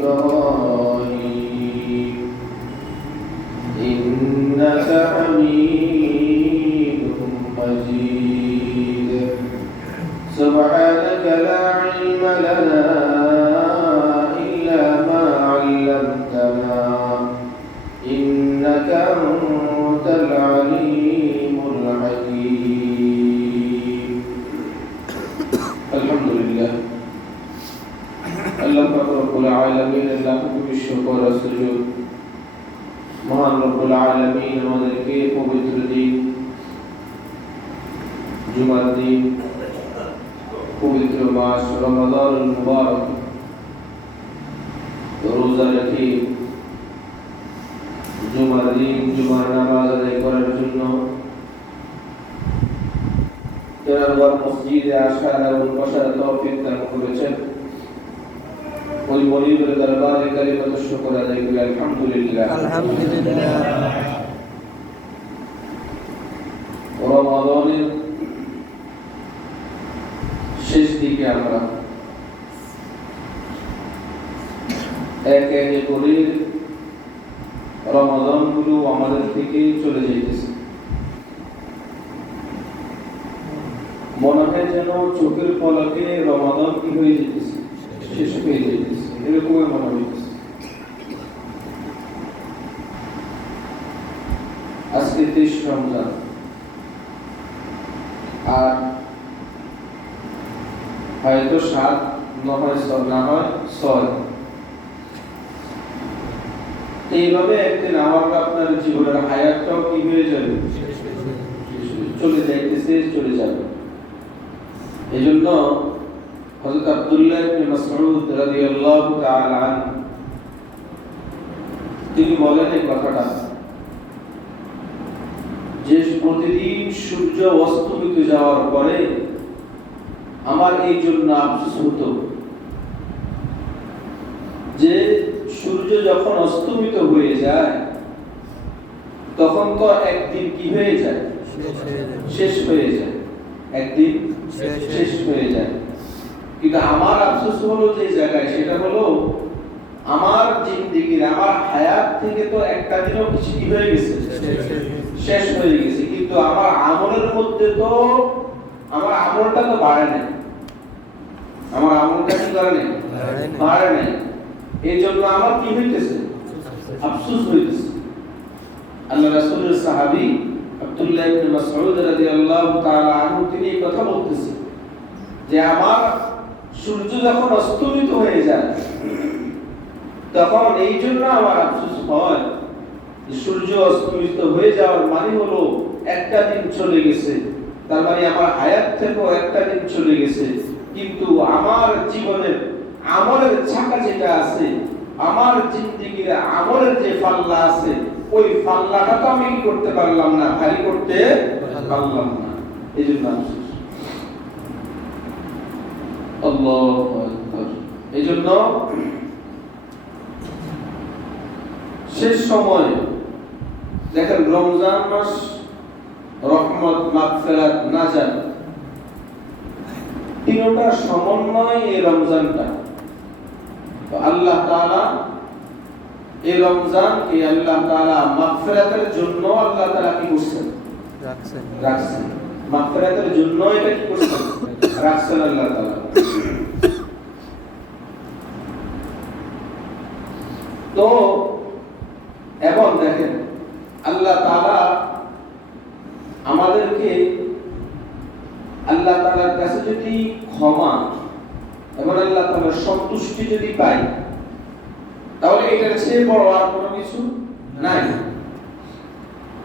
إبراهيم إنك حميد مجيد سبحانك لا علم لنا إلا ما علمتنا إنك أنت العليم الحكيم الحمد لله আল্লাহ পাক রব্বুল আলামিন লাখো কোটি শুকর ও সুজুদ মহান রব্বুল আলামিন আমাদেরকে পবিত্র দিন জুমার দিন পবিত্র মাস রমাদানুল মুবারক রোজা রেখে জুমার দিন জুমার নামাজ আদায় করার জন্য তেরাবার মসজিদে আসার এবং বসার তৌফিক দান করেছেন। ওই মনিবের দরবারে কালিমাত শুকর আদায় করি আলহামদুলিল্লাহ। রমাদানের শেষ দিকে আমরা এক এক করে রমাদান গুলো আমাদের থেকে চলে যাইতেছে, মনে হয় যেন চোখের পলকে রমাদান কি হয়ে যেতেছে, শেষ হয়ে যেতেছে, এরকমই মনে হইতেছে। আজকে 23 রমজান আর হয়তো 7 না হয় 6 এইভাবে একদিন আমার আপনার জীবনের হায়াতটাও কি হয়ে যাবে, চলে যাইতেছে, চলে যাবে। এই জন্য হযরত আব্দুল্লাহ ইবনে মাসউদ রাদিয়াল্লাহু তাআলা আনহু তিনি বলেন এই কথাটা যে প্রতিদিন সূর্য অস্তমিত যাওয়ার পরে আমার এই জন্য আফসোস হতো যে সূর্য যখন অস্তমিত হয়ে যায় তখন তো একদিন কি হয়ে যায়, শেষ হয়ে যায়, একদিন শেষ হয়ে যায়। কিন্তু আমার আফসোস হলো যে জায়গায়, সেটা হলো আমার জিন্দেগির, আমার হায়াত থেকে তো একটা দিনও কিছু কি হয়ে গেছে, শেষ হয়ে গেছে, কিন্তু আমার আমলের মধ্যে তো আমার আমলটা তো বাড়ে নাই, আমার আমলটা কি করে নাই, বাড়ে নাই। এই জন্য আমার কি হইতেছে, আফসোস হইতেছে। আল্লাহ রাসূলের সাহাবী আব্দুল্লাহ ইবনে মাসউদ রাদিয়াল্লাহু তাআলা আনহু তিনি এই কথা বলতেছেন যে আমার সূর্য যখন অস্তমিত হয়ে যায় তখন এই জন্য আমার আফসোস হয় যে সূর্য অস্তমিত হয়ে যাওয়ার মানে হলো একটা দিন চলে গেছে, তার মানে আমার হায়াত থেকেও একটা দিন চলে গেছে, কিন্তু আমার জীবনের আমলের ছাকা যেটা আছে, আমার জিন্দেগির আমলের যে পাল্লা আছে, ওই পাল্লাটা তো আমি কি করতে পারলাম না, ভারী করতে পারলাম না। এই জন্য আল্লাহু আকবার। এই জন্য শেষ সময় দেখেন রমজান মাস রহমত, মাগফিরাত, নাজাত তিনটা সমন্বয় এই রমজানটা। তো আল্লাহ তাআলা এই রমজানকে আল্লাহ তাআলা মাগফিরাতের জন্য আল্লাহ তাআলা কি করছেন, রাখছেন। মাগফিরাতের জন্য এটা কি করছেন, রাখছেন আল্লাহ তাআলা। তো এবং দেখেন আল্লাহ তাআলা আমাদেরকে আল্লাহ তাআলার কাছে যদি ক্ষমা এবং আল্লাহ তাআলার সন্তুষ্টি যদি পাই, তাহলে এটার চেয়ে বড় আর কোনো কিছু নাই।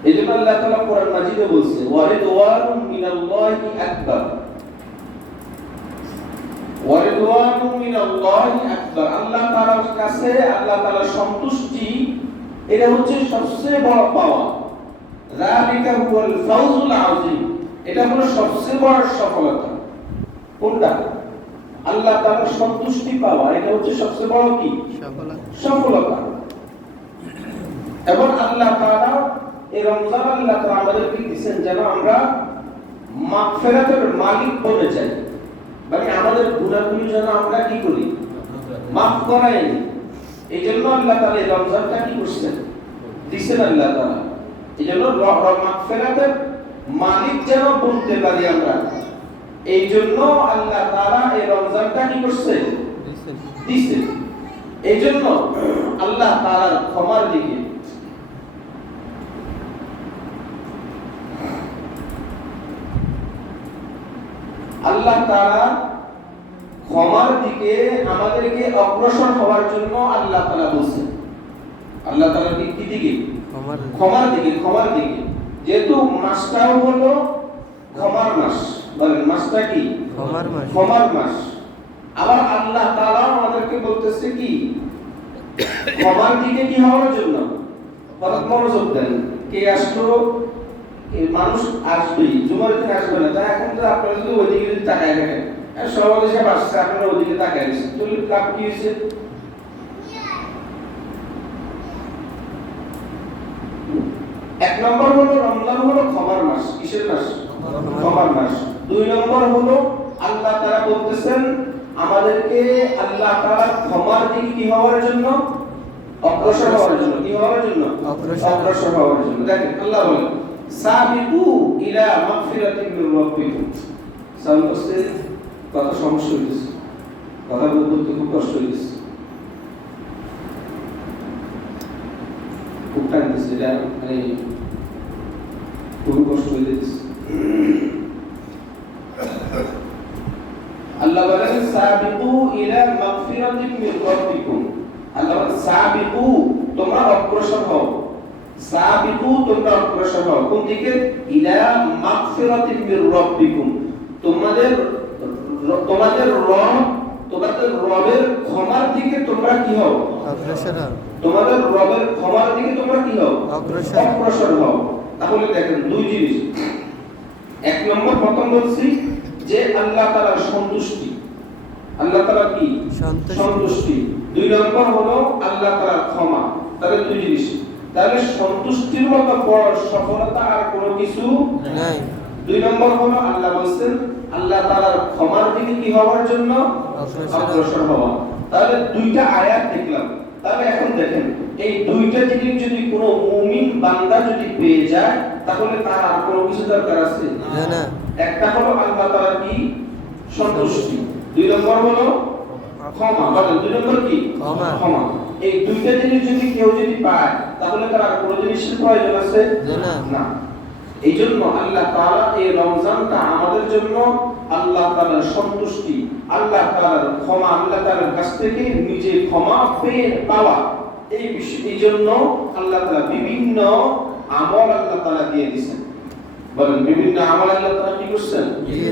এজন্য আল্লাহ তাআলা কোরআন মাজিদে বলছে ওয়ারিদওয়ানুম মিনাল্লাহি আকবার, ওয়ারিদওয়ানুম মিনাল্লাহি আকবার। আল্লাহ তাআলার কাছে আল্লাহ তাআলার সন্তুষ্টি এটা হচ্ছে সবচেয়ে বড় পাওয়া। যালিকা হুয়াল ফাউজুল আযীম, এটা হলো সবচেয়ে বড় সফলতা। কোনটা? আল্লাহ তাআলার সন্তুষ্টি পাওয়া, এটা হচ্ছে সবচেয়ে বড় কি সফলতা। এবং আল্লাহ তাআলা এই রমজান আল্লাহ তাআলা আমাদেরকে দিবেন যেন আমরা মাগফিরাতের মালিক বনে যাই, মানে আমাদের গুনাহগুলো যেন আমরা কি করি, মাফ করাই। এই জন্য আল্লাহ তাআলা এই রমজানটা কি করছেন, দিচ্ছেন আল্লাহ তাআলা। এই জন্য মাগফিরাতের মালিক যেন বলতে পারি আমরা, এই জন্য আল্লাহ তাআলা এই রমজানটা কি করছেন, দিচ্ছেন। এই জন্য আল্লাহ তাআলার ক্ষমার দিকে আল্লাহ তাআলা ক্ষমার দিকে আমাদেরকে অগ্রসর হওয়ার জন্য আল্লাহ তাআলা বলছেন। আল্লাহ তাআলা কি দিকে? ক্ষমার দিকে। ক্ষমার দিকে, যেহেতু মাসটাও হলো ক্ষমার মাস, বলেন মাসটা কি? ক্ষমার মাস। ক্ষমার মাস। আবার আল্লাহ তাআলা আমাদেরকে বলতেছে কি ক্ষমার দিকে কি হওয়ার জন্য। হঠাৎ মনোযোগ দেন, কে আসলো, মানুষ আসবেই, জুমার দিন আসবে না। তাই এখন তো আপনারা যদি ওইদিকে যদি তাকায় দেখেন, সমাজে সব আসছে, আপনারা ওইদিকে তাকায় দিচ্ছেন, তাহলে লাভ কি হয়েছে? এক নম্বর হলো রমজান হলো ক্ষমার মাস। কিসের মাস? ক্ষমার মাস। দুই নম্বর হলো আল্লাহ তাআলা বলতেছেন আমাদেরকে আল্লাহ তাআলা ক্ষমার দিকে কি হওয়ার জন্য, অগ্রসর হওয়ার জন্য। কি হওয়ার জন্য? অগ্রসর হওয়ার জন্য। দেখেন আল্লাহ বলেন সাবিকু ইলা মাগফিরাতিন মির রাব্বিকুম। সামনে কত সমস্যা হইছে, কথা বলতে খুব কষ্ট হইছে, খুব টাইম দিচ্ছে, এটা মানে খুব কষ্ট হইছে। আল্লাহ বলেন সাবিকু ইলা মাগফিরাতিন মির রাব্বিকুম। আল্লাহ বলেন সাবিকু, তোমরা অগ্রসর হও। সাবিকু, তোমরা অগ্রসর হও কোন দিকে? ইলা মাগফিরাতিন মির রাব্বিকুম। তোমাদের রবের ক্ষমার দিকে তোমরা কি হও? অগ্রসর হও। তোমাদের রবের ক্ষমার দিকে তোমরা কি হও? অগ্রসর হও। তাহলে দেখেন দুই জিনিস। এক নম্বর প্রথম বলছি যে আল্লাহ তাআলার সন্তুষ্টি। আল্লাহ তাআলা কি? সন্তুষ্টি। দুই নম্বর হলো আল্লাহ তাআলার ক্ষমা। তাহলে দুই জিনিস। তাহলে সন্তুষ্টির মতো বড় সফলতা আর কোনো কিছু নাই। দুই নম্বর হলো আল্লাহ বলেন আল্লাহ তাআলার ক্ষমার দিকে কি হওয়ার জন্য? অগ্রসর হওয়া। তাহলে দুইটা আয়াত দেখলাম। তাহলে এখন দেখেন এই দুইটা জিনিস যদি কোনো মুমিন বান্দা যদি পেয়ে যায় তাহলে তার আর কোনো কিছু দরকার আছে না। একটা হলো আল্লাহ তাআলার কি? সন্তুষ্টি। দুই নম্বর হলো ক্ষমা। বলেন দুই নম্বর কি? ক্ষমা। এই দুইটা জিনিস যদি কেউ যদি পায় তাহলে তার আর কোনো জিনিসের প্রয়োজন আছে না। এই জন্য আল্লাহ তাআলা এই রমজানটা আমাদের জন্য আল্লাহ তাআলার সন্তুষ্টি, আল্লাহ তাআলার ক্ষমা, আল্লাহ তাআলার কাছ থেকে নিজে ক্ষমা পেয়ে পাওয়া, এই বিষয়। এই জন্য আল্লাহ তাআলা বিভিন্ন আমল আল্লাহ তাআলা দিয়ে দিয়েছেন। বলেন বিভিন্ন আমল আল্লাহ তাআলা কি করছেন? দিয়ে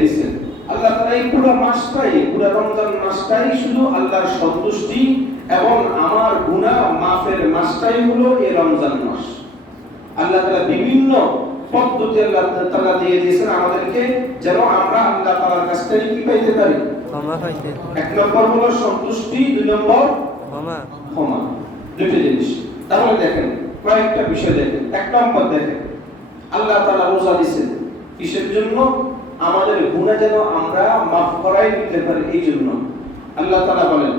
দিয়েছেন। আল্লাহ তাআলা এই পুরো মাসটাই, পুরো রমজান মাসটাই শুধু আল্লাহর সন্তুষ্টি এবং আমার গুনাহ মাফের মাসটাই হলো এই রমজান মাস। আল্লাহ তাআলা বিভিন্ন পদ্ধতি আল্লাহ তাআলা দিয়ে দিয়েছেন আমাদেরকে, যেন আমরা আল্লাহ তাআলার কাছ থেকে কি পাইতে পারি? ক্ষমা পাইতে। এক নম্বর হলো সন্তুষ্টি, দুই নম্বর ক্ষমা। দুটো জিনিস। তাহলে দেখেন কয়েকটা বিষয় দেখেন। এক নম্বর দেখেন আল্লাহ তাআলা রোজা দিয়েছেন কিসের জন্য? আমাদের গুনাহ যেন আমরা মাফ করাই নিতে পারি। এই জন্য আল্লাহ তাআলা বলেন,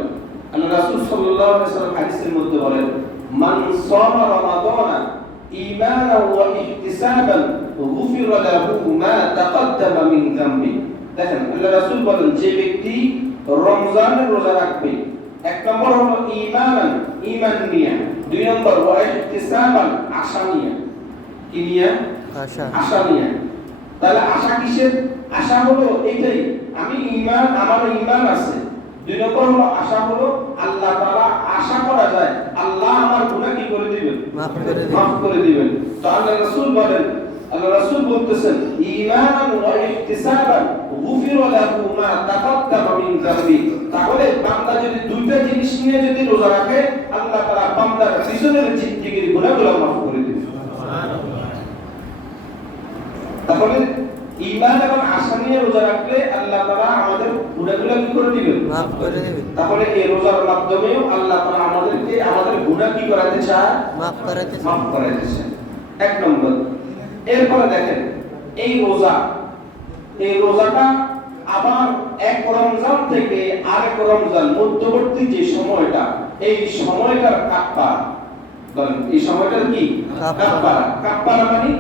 আল্লাহ রাসূল সাল্লাল্লাহু আলাইহি ওয়াসাল্লাম হাদিসের মধ্যে বলেন মান সামা রমাদানা ঈমানান ওয়া ইহতিসাবান গুফিরা লাহু মা তাকদ্দামা মিন যামবি। দেখেন আল্লাহ রাসূল বলেন যে ব্যক্তি রমজানের রোজা রাখবে, এক নম্বর হলো ঈমানান, ঈমান নিয়ে, দুই নম্বর ওয়া ইহতিসাবান, আশা নিয়ে। কি নিয়ে? আশা নিয়ে। তাহলে আশা কিসের? আশা হলো এইটাই, আমি ঈমান, আমার ঈমান আছে। দুই নম্বর হলো আশা হলো আল্লাহ তাআলা, আশা করা যায় আল্লাহ আমার গুনাহ কি করে দিবেন? মাফ করে দিবেন। তো আল্লাহ রাসূল বলেন, আল্লাহ রাসূল বলতেছেন ঈমানান ওয়া ইহতিসাবান গুফিরা লাহু মা তাকদ্দামা মিন যামবি। তাহলে বান্দা যদি দুইটা জিনিস নিয়ে যদি রোজা রাখে আল্লাহ তাআলা বান্দার পিছনের জিন্দেগীর গুনাহগুলো মাফ করে দিবেন। সুবহানাল্লাহ। তাহলে ঈমান এবং আশা নিয়ে রোজা রাখলে আল্লাহ তাআলা আমাদের গুনাহগুলো কি করে দিবেন? মাফ করে দিবেন। তাহলে এই রোজার মাধ্যমেও আল্লাহ তাআলা আমাদেরকে আমাদের গুনাহ কি করাতে চায়? মাফ করাতে চায়। এক নম্বর। এরপরে দেখেন এই রোজাটা আবার এক রমজান থেকে আরেক রমজান মধ্যবর্তী যে সময়টা, এই সময়টার কাফারা, বলেন এই সময়টার কি কাফারা? কাফারা মানে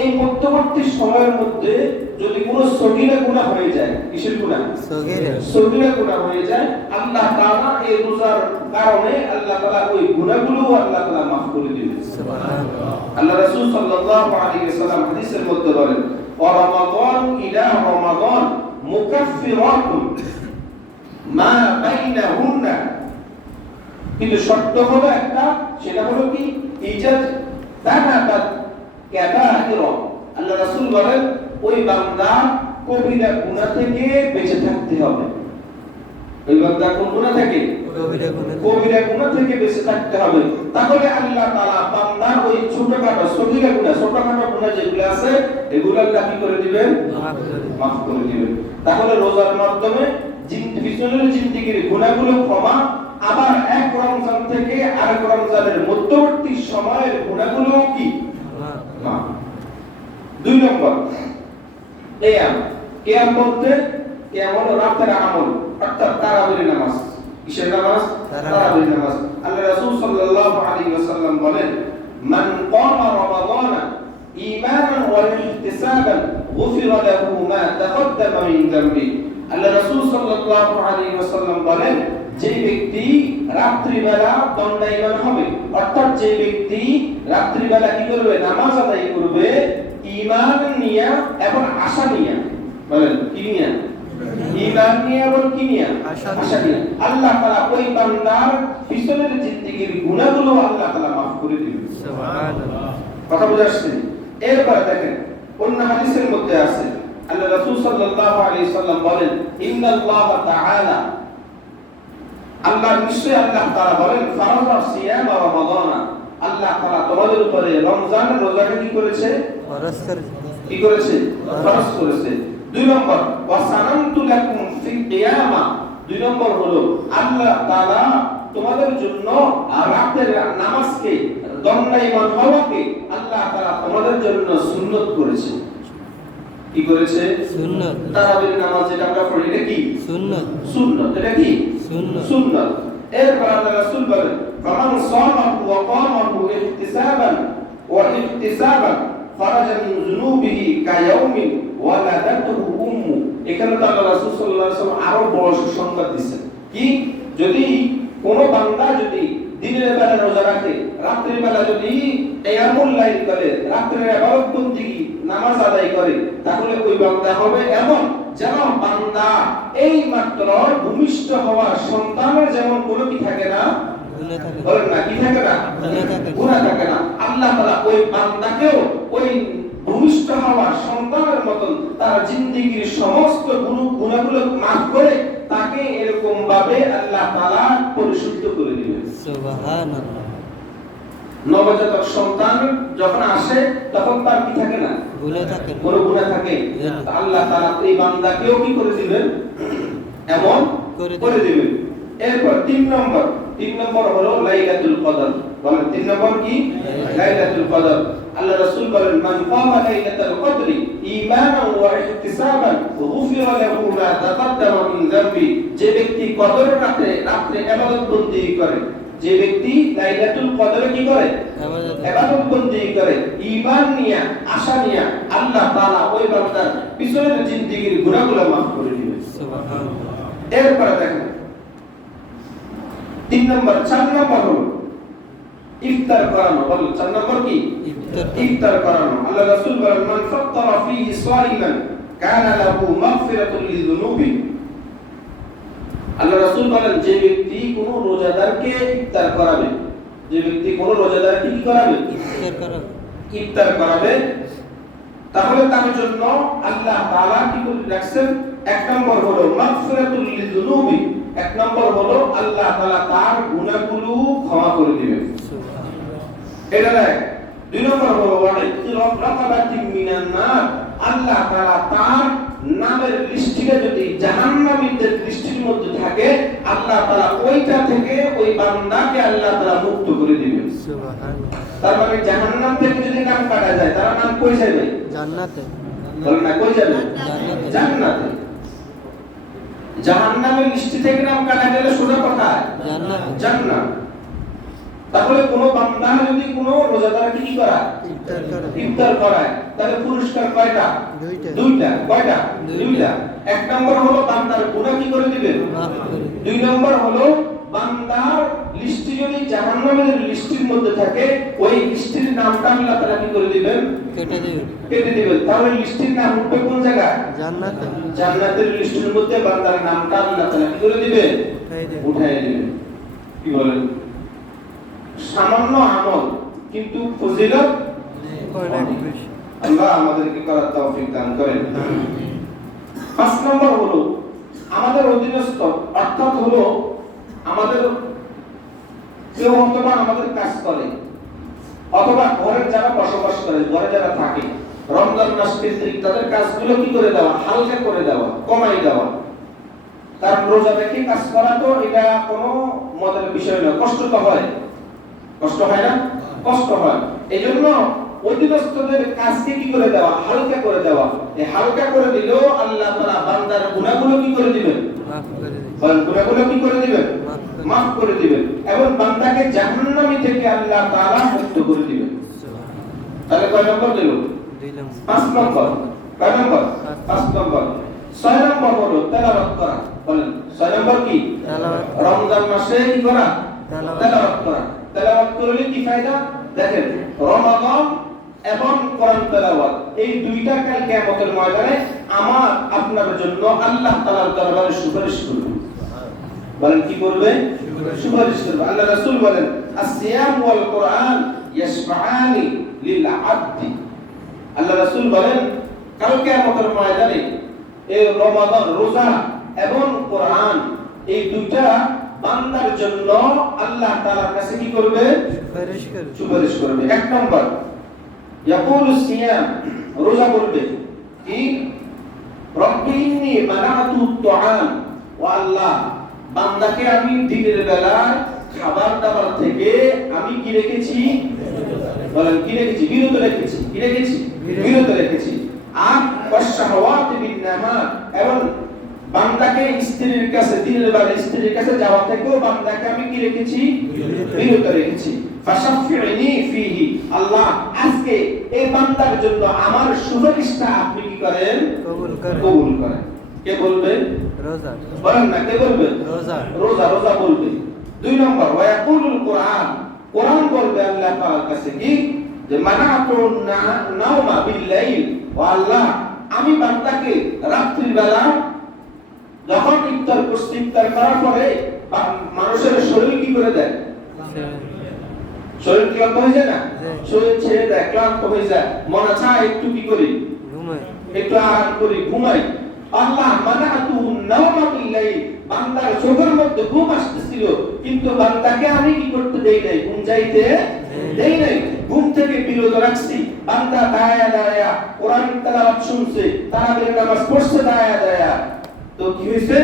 এই মধ্যবর্তী সময়ের মধ্যে যদি কোনো সগীরা গুনাহ হয়ে যায়, কিসের গুনাহ? সগীরা গুনাহ হয়ে যায়, আল্লাহ তাআলা এই রোজার কারণে আল্লাহ তাআলা ওই গুনাহগুলো আল্লাহ তাআলা মাফ করে দিবেন। সুবহানাল্লাহ। আল্লাহ রাসূল সাল্লাল্লাহু আলাইহি ওয়াসাল্লাম হাদিসের মধ্যে বলেন, ওয়া রমাদান ইলা রমাদান মুকাফফিরাতুন মা বাইনাহুন্না, কিন্তু শর্ত হলো একটা, সেটা হলো কি ইজাজ তানাবাত কাবাইরা। আল্লাহ রাসূল বলেন ওই বান্দা কবিরা গুনাহ থেকে বেঁচে থাকতে হবে। ওই বান্দা কোন গুনাহ থেকে? কবিরা গুনাহ থেকে বেঁচে থাকতে হবে। তাহলে আল্লাহ তাআলা বান্দার ওই ছোটখাটো সগীরা গুনাহ, ছোটখাটো গুনাহ যেগুলো আছে এগুলো আল্লাহ কি করে দিবেন? মাফ করে দিবেন। তাহলে রোজার মাধ্যমে পিছনের জিন্দেগির গুনাহগুলো ক্ষমা, আবার এক রমজান থেকে আরেক রমজানের মধ্যবর্তী সময়ের গুনাহগুলো কি মাফ। 2 নম্বর কিয়াম বলতে কিয়াম হলো রাতের আমল, অর্থাৎ তারাবির নামাজ। কিসের নামাজ? তারাবির নামাজ। আল্লাহ রাসূল সাল্লাল্লাহু আলাইহি ওয়াসাল্লাম বলেন, মান ক্বামা রমাদানা ঈমানান ওয়া ইহতিসাবান গুফিরা লাহু মা তাকদ্দামা মিন যামবি। আল্লাহ রাসূল সাল্লাল্লাহু আলাইহি ওয়াসাল্লাম বলেন, যে ব্যক্তি রাত্রিবেলা দণ্ডায়মান হবে, অর্থাৎ যে ব্যক্তি রাত্রিবেলা কি করবে? নামাজ আদায় করবে ঈমান নিয়া এবং আশা নিয়া। বলেন কি নিয়া? ঈমান নিয়া এবং কি নিয়া? আশা নিয়া। আল্লাহ তাআলা ওই বান্দার পিছনের জিন্দেগির গুনাহগুলো আল্লাহ তাআলা মাফ করে দিবেন। সুবহানাল্লাহ। কথা বুঝা আসছে? এরপর দেখেন অন্য হাদিসের মধ্যে আছে, আল্লাহ রাসূল সাল্লাল্লাহু আলাইহি সাল্লাম বলেন, ইন্নাল্লাহ তাআলা, আল্লাহ নিশ্চয় আল্লাহ তাআলা বলেন, ফারাযা সিয়াম রমাদান, আল্লাহ তাআলা তোমাদের উপরে রমজানের রোজাকে কি করেছে? ফরজ করেছে। কি করেছে? ফরজ করেছে। 2 নম্বর ওয়া সানামতু লাকুম ফিল কিয়ামা, 2 নম্বর হলো আল্লাহ তাআলা তোমাদের জন্য রাতের নামাজকে, দণ্ডায়মান হওয়াকে আল্লাহ তাআলা তোমাদের জন্য সুন্নাত করেছে। কি করেছে? সুন্নাত। তারাবির নামাজ যেটা আমরা পড়ি এটা কি? সুন্নাত। সুন্নাত, এটা কি? সুন্নাত। সুন্নাত। এরপর আল্লাহ রাসূল বলেন, ফামান সামাহু ওয়া কামাহু ইহতিসাবান ফারাজা মিন যুনুবিহি কায়াউমিন ওয়ালাদাতুহু উম্মু। এখানে তো আল্লাহ রাসূল সাল্লাল্লাহু আলাইহি ওয়াসাল্লাম আরো বড় সুসংবাদ দিয়েছেন, কি? যদি কোন বান্দা যদি দিনের বেলা রোজা রাখে, রাত্রির বেলা যদি কিয়ামুল লাইল করে, রাত্রির ইবাদত বন্দেগী নামাজ আদায় করে, তাহলে ওই বান্দা হবে এমন যেন বান্দা এই মাত্র ভূমিষ্ঠ হওয়া সন্তানের যেমন কোনো কি থাকে না, বলেন না কি থাকে না, গুনাহ থাকে না। আল্লাহ তাআলা ওই বান্দাকেও ওই ভূমিষ্ঠ হওয়া সন্তানের মতন তার জিন্দেগীর সমস্ত গুনাহগুলো মাফ করে তাকে এরকম ভাবে আল্লাহ তাআলা পরিশুদ্ধ করে দিবেন। সুবহানাল্লাহ। নবজাতক সন্তান যখন আসে তখন তার কি থাকে না, গুনাহ থাকে, কোনো গুনাহ থাকে। আল্লাহ তাআলা এই বান্দাকেও কি করে দিবেন? এমন করে দিবেন। এরপর 3 নম্বর হলো লাইলাতুল কদর। বলেন 3 নম্বর কি? লাইলাতুল কদর। আল্লাহ রাসূল বলেন, মান কামা লাইলাতুল কদরি ঈমানান ওয়া ইহতিসাবান গুফিরা লাহু মা তাকদ্দামা মিন যামবি। যে ব্যক্তি কদর রাতে ইবাদত বন্দেগী করে, যে ব্যক্তি লাইলাতুল কদরে কি করে? ইবাদত বন্দেগী করে, ঈমান নিয়া আশা নিয়া, আল্লাহ তাআলা ওই বান্দার পিছনের জিন্দেগীর গুনাহগুলো maaf করে দিবেন। সুবহানাল্লাহ। এরপর দেখেন 4 নম্বর হলো ইফতার করানো। বল 4 নম্বর কি? ইফতার করানো। আল্লাহ রাসূল বলেন, মান ফাত্তারা ফীহি সাইমান কানা লাহু মাগফিরাতুন লিযুনুবি। আল্লাহ রাসূল বলেন, যে ব্যক্তি কোন রোজাদারকে ইফতার করাবে, যে ব্যক্তি কোন রোজাদারকে কি করাবে? ইফতার করাবে, তাহলে তার জন্য আল্লাহ তাআলা কি করে রাখছেন? 1 নম্বর হলো মাগফিরাতুল লিযুনুবি, 1 নম্বর হলো আল্লাহ তাআলা তার গুনাহগুলো ক্ষমা করে দিবেন। এটা দেখ। 2 নম্বর হলো রাকাবাতিন মিনান নার, আল্লাহ তাআলা তার নামের লিস্টে যদি জাহান্নামীদের লিস্টের মধ্যে থাকে, আল্লাহ তাআলা ওইটা থেকে ওই বান্দাকে আল্লাহ তাআলা মুক্ত করে দিবেন। সুবহানাল্লাহ। তার মানে জাহান্নাম থেকে যদি নাম কাটা যায়, তার নাম কই যাবে? জান্নাতে। বলেন না কই যাবে? জান্নাতে। জাহান্নামের লিস্ট থেকে নাম কাটা গেলে সোজা কোথায়? জান্নাত। তাহলে কোন বান্দা যদি কোন রোজাদার কি করায়? ইফতার করায়, তাহলে পুরস্কার কয়টা? দুইটা। কয়টা? দুইটা। এক নম্বর হলো বান্দার গুনাহ কি করে দিবেন? দুই নম্বর হলো বান্দার লিস্ট যদি জাহান্নামের লিস্টের মধ্যে থাকে, ওই লিস্টের নামটা আল্লাহ তাআলা কি করে দিবেন? কেটে দিবেন। তাহলে লিস্টের নাম উঠবে কোন জায়গায়? জান্নাতে। জান্নাতের লিস্টের মধ্যে বান্দার নামটা আল্লাহ তাআলা কি করে দিবেন? উঠায় দিবেন। কি বলেন? সামান্য আমল কিন্তু ফজিলত অনেক বেশি। আল্লাহ আমাদেরকে করার তৌফিক দান করেন। 5 নম্বর হলো আমাদের অধীনস্থ, অর্থাৎ হলো আমাদের কেউ অথবা আমাদের কাজ করে অথবা ঘরে যারা বসবাস করে, ঘরে যারা থাকে, রমজান মাস কেন্দ্রিক তাদের কাজগুলো কি করে দেওয়া? হালকা করে দেওয়া, কমাই দেওয়া। কারণ রোজা রেখে কাজ করা তো এটা কোনো মজার বিষয় নয়, কষ্ট তো হয়। কষ্ট হয় না? কষ্ট হয়। এইজন্য অধীনস্থদের কাজকে কি করে দেওয়া? হালকা করে দেওয়া। এই হালকা করে দিলেও আল্লাহ তাআলা বান্দার গুনাহগুলো কি করে দিবেন? মাফ করে দিবেন। গুনাহগুলো কি করে দিবেন? মাফ করে দিবেন। এবং বান্দাকে জাহান্নামী থেকে আল্লাহ তাআলা মুক্ত করে দিবেন। তাহলে কয় নম্বর দিল? 5 নম্বর। কয় নম্বর? 5 নম্বর। 6 নম্বর হলো তেলাওয়াত করা। বলেন 6 নম্বর কি? তেলাওয়াত। রমজান মাসে কি করা? তেলাওয়াত করা। তেলাওয়াত করলে কি ফায়দা? দেখেন, রমাদান এবং কোরআন তেলাওয়াত এই দুইটা কাল কিয়ামতের ময়দানে আমার আপনার জন্য আল্লাহ তাআলার দরবারে সুপারিশ করবে। বলেন কি করবে? সুপারিশ করবে। আল্লাহ রাসূল বলেন, আসিয়াম ওয়াল কোরআন ইয়াশফাআনি লিল আবদি। আল্লাহ রাসূল বলেন, কাল কিয়ামতের ময়দানে এই রমাদান, রোজা এবং কোরআন এই দুইটা বান্দার জন্য আল্লাহ তাআলার কাছে কি করবে? সুপারিশ করবে। 1 নম্বর, ইয়াকুলু সিয়াম, রোজা বলবে কি? রব্বি ইন্নী মানাতু তুআম, ও আল্লাহ, বান্দাকে আমি দিনের বেলা খাবার দাবার থেকে আমি কি রেখেছি? বলেন কি রেখেছি? বিরত রেখেছি। কি রেখেছি? বিরত রেখেছি। আর ওয়াশহাওয়াত বিন নামাজ, এবং বান্দাকে স্ত্রীর কাছে, দিনের বেলা স্ত্রীর কাছে যাওয়া থেকেও বান্দাকে আমি কি রেখেছি? বিরত রেখেছি। ফাশাফিনি ফিহি, আল্লাহ আজকে এই বান্দার জন্য আমার সুপারিশটা আপনি কি করেন? কবুল করেন। কে বলবে? রোজা। বলেন না, কে বলবে? রোজা। রোজা, রোজা বলবে। 2 নম্বর, ওয়া ইয়াকুলুল কোরআন, কোরআন বলবে আল্লাহ তাআলার কাছে কি? যে মানাতুন নাওমা বিল লাইল, ও আল্লাহ, আমি বান্দাকে রাত্রির বেলা যখন ইফতার করার পরে মানুষের শরীর কি করে দেয়? শরীর ক্লান্ত হয়ে যায় না? শরীর ছেড়ে দেয়, ক্লান্ত হয়ে যায়, মনে চায় একটু কি করি? ঘুমাই, একটু আরাম করি, ঘুমাই। আল্লাহ মানাতু নাওমা বিল লাইল, বান্দার চোখের মধ্যে ঘুম আসতেছিল, কিন্তু বান্দাকে আমি কি করতে দেই নাই? ঘুম যাইতে দেই নাই। ঘুম থেকে বিরত রাখছি। বান্দা দাঁড়ায়া দাঁড়ায়া কোরআন তেলাওয়াত শুনছে, তারাবির নামাজ পড়ছে দাঁড়ায়া দাঁড়ায়া। তো কি হইছে?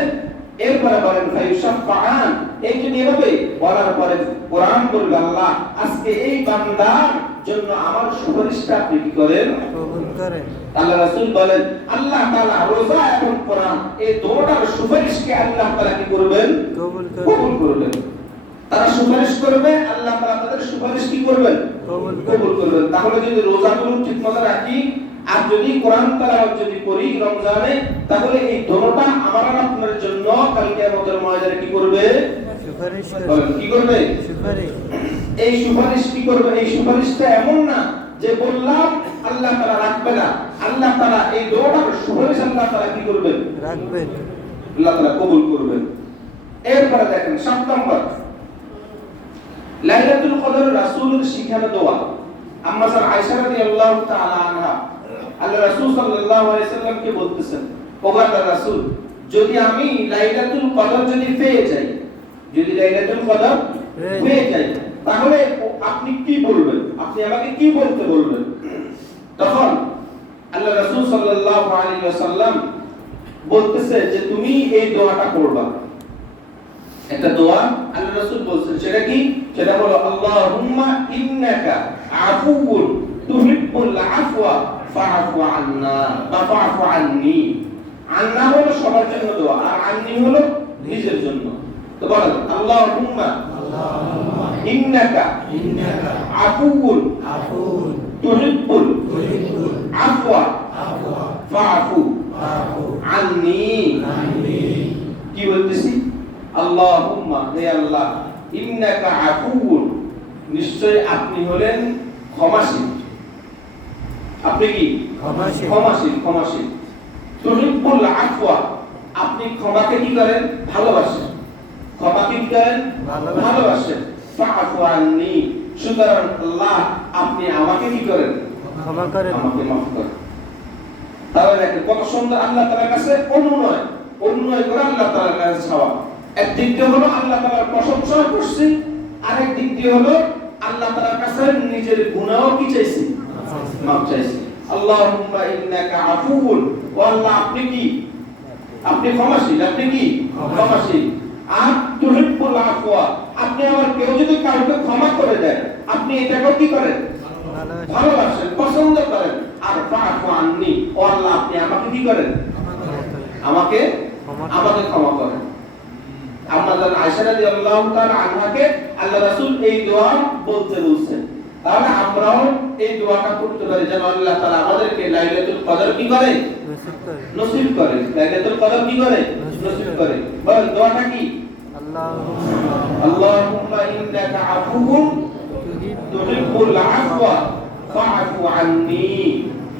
এরপরে বলেন ফায়ুশাফাআন, এই যে এভাবে বলার পরে কোরআন বলবে, আল্লাহ আজকে এই বান্দার জন্য আমার সুপারিশটা আপনি কি করেন? কবুল করেন। আল্লাহ রাসূল বলেন, আল্লাহ তাআলা রোজা এবং কোরআন এই দুটোর সুপারিশকে আল্লাহ তাআলা কি করবেন? কবুল করবেন। তারা সুপারিশ করবে, আল্লাহ তাআলা তাদের সুপারিশ কি করবেন? কবুল করবেন। তাহলে যদি রোজাগুলো ঠিকমতো রাখি আর যদি কোরআন তেলাওয়াত যদি করি রমজানে, তাহলে এই দুটোটা আমার আপনার জন্য কাল কিয়ামতের ময়দানে কি করবে? সুপারিশ করবে। কি করবে? সুপারিশ। এই সুপারিশ কি করবে? এই সুপারিশটা এমন না যে বললাম আল্লাহ তাআলা রাখবে না। আল্লাহ তাআলা এই দুটোর সুপারিশ আল্লাহ তাআলা কি করবেন? রাখবেন। আল্লাহ তাআলা কবুল করবেন। এরপরে দেখেন 7 নম্বর, লাইলাতুল কদর রাসূলের শিখানো দোয়া। আম্মা জান আয়েশা রাদিয়াল্লাহু তাআলা আনহা আল্লাহ রাসূল সাল্লাল্লাহু আলাইহি সাল্লামকে বলতেছেন, ওগো আল্লাহর রাসূল, যদি আমি লাইলাতুল কদর যদি পেয়ে যাই, যদি লাইলাতুল কদর পেয়ে যাই, তাহলে আপনি কি বলবেন? আপনি আমাকে কি বলতে বলবেন? তখন আল্লাহ রাসূল সাল্লাল্লাহু আলাইহি ওয়াসাল্লাম বলতেছে যে তুমি এই দোয়াটা পড়বা। একটা দোয়া আল্লাহ রাসূল বলছেন, সেটা কি? সেটা হলো আল্লাহুম্মা ইন্নাকা আফুউন তুহিব্বুল আফওয়া ফাআফু আন্না বা ফাআফু আন্নী। আন্না হলো সবার জন্য দোয়া, আর আন্নি হলো নিজের জন্য। তো বলেন আল্লাহুম্মা ইন্নাকা আফুউন তুহিব্বুল আফওয়া ফাআফু আন্নি। কি বলতেছি? আল্লাহুম্মা, হে আল্লাহ, ইন্নাকা আফুউন, নিশ্চয় আপনি হলেন ক্ষমাশীল। আপনি কি ক্ষমাশীল? ক্ষমাশীল। তুহিব্বুল আফওয়া, আপনি ক্ষমাকে কি করেন? ভালোবাসেন। ক্ষমাকে কি করেন? ভালোবাসেন। ফাআফু আন্নি, সুতরাং আল্লাহ আপনি আমাকে কি করেন? ক্ষমা করেন, আমাকে মাফ করেন। তাহলে দেখেন কত সুন্দর আল্লাহ তাআলার কাছে অনুনয় করে আল্লাহ তাআলার কাছে চাওয়া। একদিক দিয়ে হলো আল্লাহ তাআলার প্রশংসা করছি, আরেক দিক দিয়ে হলো আল্লাহ তাআলার কাছে নিজের গুনাহ কি চাইছি? মাফ চাইছি। আল্লাহুম্মা ইন্নাকা আফুউন, ও আল্লাহ আপনি কি? আপনি ক্ষমাশীল। আপনি কি? ক্ষমাশীল। আর তুহিব্বুল আফওয়া, আপনি আমার কেউ যদি কাউকে ক্ষমা করে দেয়, আপনি এটাকেও কি করেন? ভালোবাসেন, পছন্দ করেন। আর ফাআফু আন্নি, ও আল্লাহ আপনি আমাকে কি করেন? আমাকে ক্ষমা করেন। আমাদের আয়েশা রাদিয়াল্লাহু তাআলা আনহাকে আল্লাহ রাসূল এই দোয়া বলতে বলছেন। তাহলে আমরাও এই দোয়াটা করতে পারি যেন আল্লাহ তাআলা আমাদেরকে লাইলাতুল কদর কি করে? নসিব করে। লাইলাতুল কদর কি করে? নসিব করে। বলেন দোয়াটা কি? আল্লাহুম্মা ইন্নাকা আফুউন তুহিব্বুল আফওয়া ফাআফু আন্নি।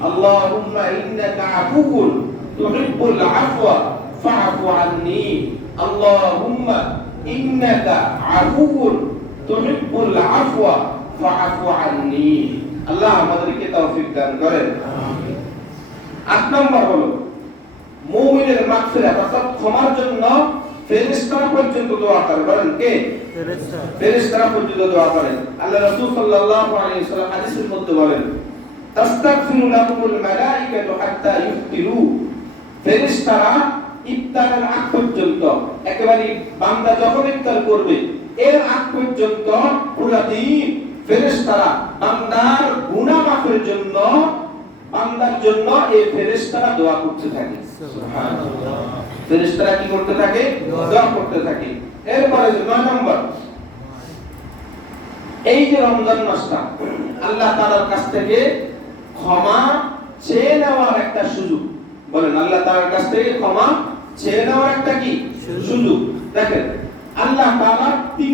আল্লাহুম্মা ইন্নাকা আফুউন তুহিব্বুল আফওয়া ফাআফু আন্নি। আল্লাহুম্মা ইন্নাকা আফুউন তুহিব্বুল আফওয়া ফাআফু আন্নি। আল্লাহ আমাদেরকে তৌফিক দান করেন। আমিন। 8 নম্বর হলো মুমিনের মাগফিরাত, অর্থাৎ ক্ষমার জন্য ফেরেশতারা পর্যন্ত দোয়া করে। বলেন কে? ফেরেশতারা পর্যন্ত দোয়া করেন। আল্লাহ রাসূল সাল্লাল্লাহু আলাইহি ওয়াসাল্লাম হাদিসের মধ্যে বলেন, তাস্তাগফিরু লাকুমুল মালাইকাতু হাত্তা ইফতিরু। ফেরেশতারা ইফতারের আগ পর্যন্ত, একেবারে বান্দা যখন ইফতার করবে এর আগ পর্যন্ত পুরা দিন ফেরেশতারা বান্দার গুনাহ মাফের জন্য, বান্দার জন্য এই ফেরেশতারা দোয়া করতে থাকে। সুবহানাল্লাহ। ফেরেশতারা কি করতে থাকে? দোয়া করতে থাকে। এরপরে 9 নম্বর, এই যে রমজান মাসটা আল্লাহ তাআলার কাছ থেকে ক্ষমা চেয়ে নেওয়ার একটা সুযোগ। বলেন আল্লাহ তাআলার কাছ থেকে ক্ষমা চেয়ে নেওয়ার একটা কি সুযোগ? দেখেন আল্লাহ তাআলা তিন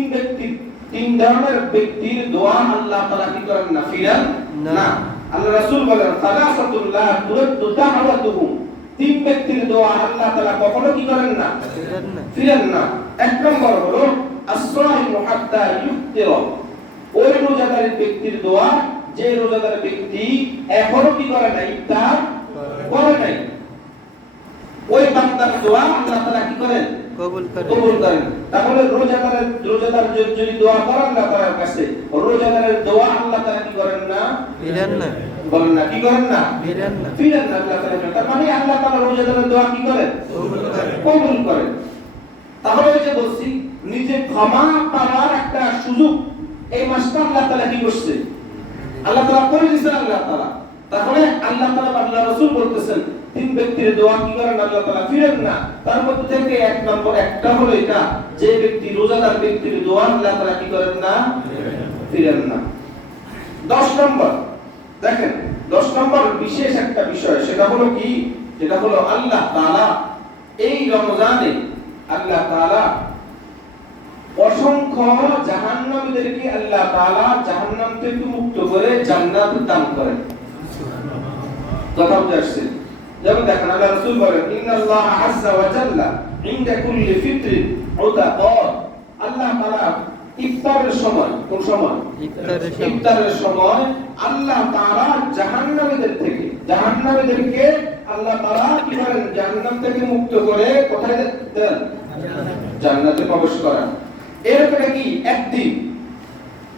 ধরনের ব্যক্তির দোয়া আল্লাহ তাআলা কি করেন না? ফিরান না। আল্লাহ রাসূল বলেন, সালাসাতুল লা তুরাদ্দু দাওয়াতুহুম, তিন ব্যক্তির দোয়া আল্লাহ তাআলা কখনো কি করেন না? ফিরান না। এক নম্বর হলো as-সাইমু হাত্তা ইফতির, ওই রোজাদার ব্যক্তির দোয়া যে রোজাদার ব্যক্তি এখনো কি করে না? ইফতার করে নাই, ওই বান্দার দোয়া আল্লাহ তাআলা কি করেন? কবুল করেন। তাহলে রোজাদার যদি দোয়া করেন আল্লাহ তাআলার কাছে, রোজাদারের দোয়া আল্লাহ তাআলা কি করেন না? ফিরান না। বলেন না, কি করেন না? ফিরান না আল্লাহ তাআলা। তার মানে আল্লাহ তাআলা রোজাদারের দোয়া কি করেন? কবুল করেন। তাহলে ওই যে বলছি, নিজে ক্ষমা পাওয়ার একটা সুযোগ এই মাসটা আল্লাহ তাআলা কি করছে? আল্লাহ তাআলা করে দিয়েছেন আল্লাহ তাআলা। তাহলে আল্লাহ তাআলা আল্লাহ রাসূল বলতেছেন তিন ব্যক্তির দোয়া কি করেন? আল্লাহ তাআলা ফিরেন না। তার মধ্যে থেকে এক নম্বর একটা হলো এটা, যে ব্যক্তি রোজাদার ব্যক্তির দোয়া আল্লাহ তাআলা কি করেন না? ফিরেন না। 10 নম্বর দেখেন, 10 নম্বর বিশেষ একটা বিষয়, সেটা হলো কি? সেটা হলো আল্লাহ তাআলা এই রমজানে আল্লাহ তাআলা অসংখ্য জাহান্নামীদেরকে আল্লাহ তাআলা জাহান্নাম থেকে মুক্ত করে জান্নাত দান করেন। কথা বুঝে আসছে? যেমন দেখেন আল্লাহ রাসূল বলেন, ইন্নাল্লাহ আযজা ওয়া জাল্লা ইনদা কুল্লি ফিতরিন উতাকা। আল্লাহ তাআলা ইফতারের সময়, কোন সময়? ইফতারের সময় আল্লাহ তাআলা জাহান্নামীদেরকে আল্লাহ তাআলা কি করেন? জাহান্নাম থেকে মুক্ত করে কোথায় দেন? জান্নাতে প্রবেশ করান। এরপরে কি একদিন?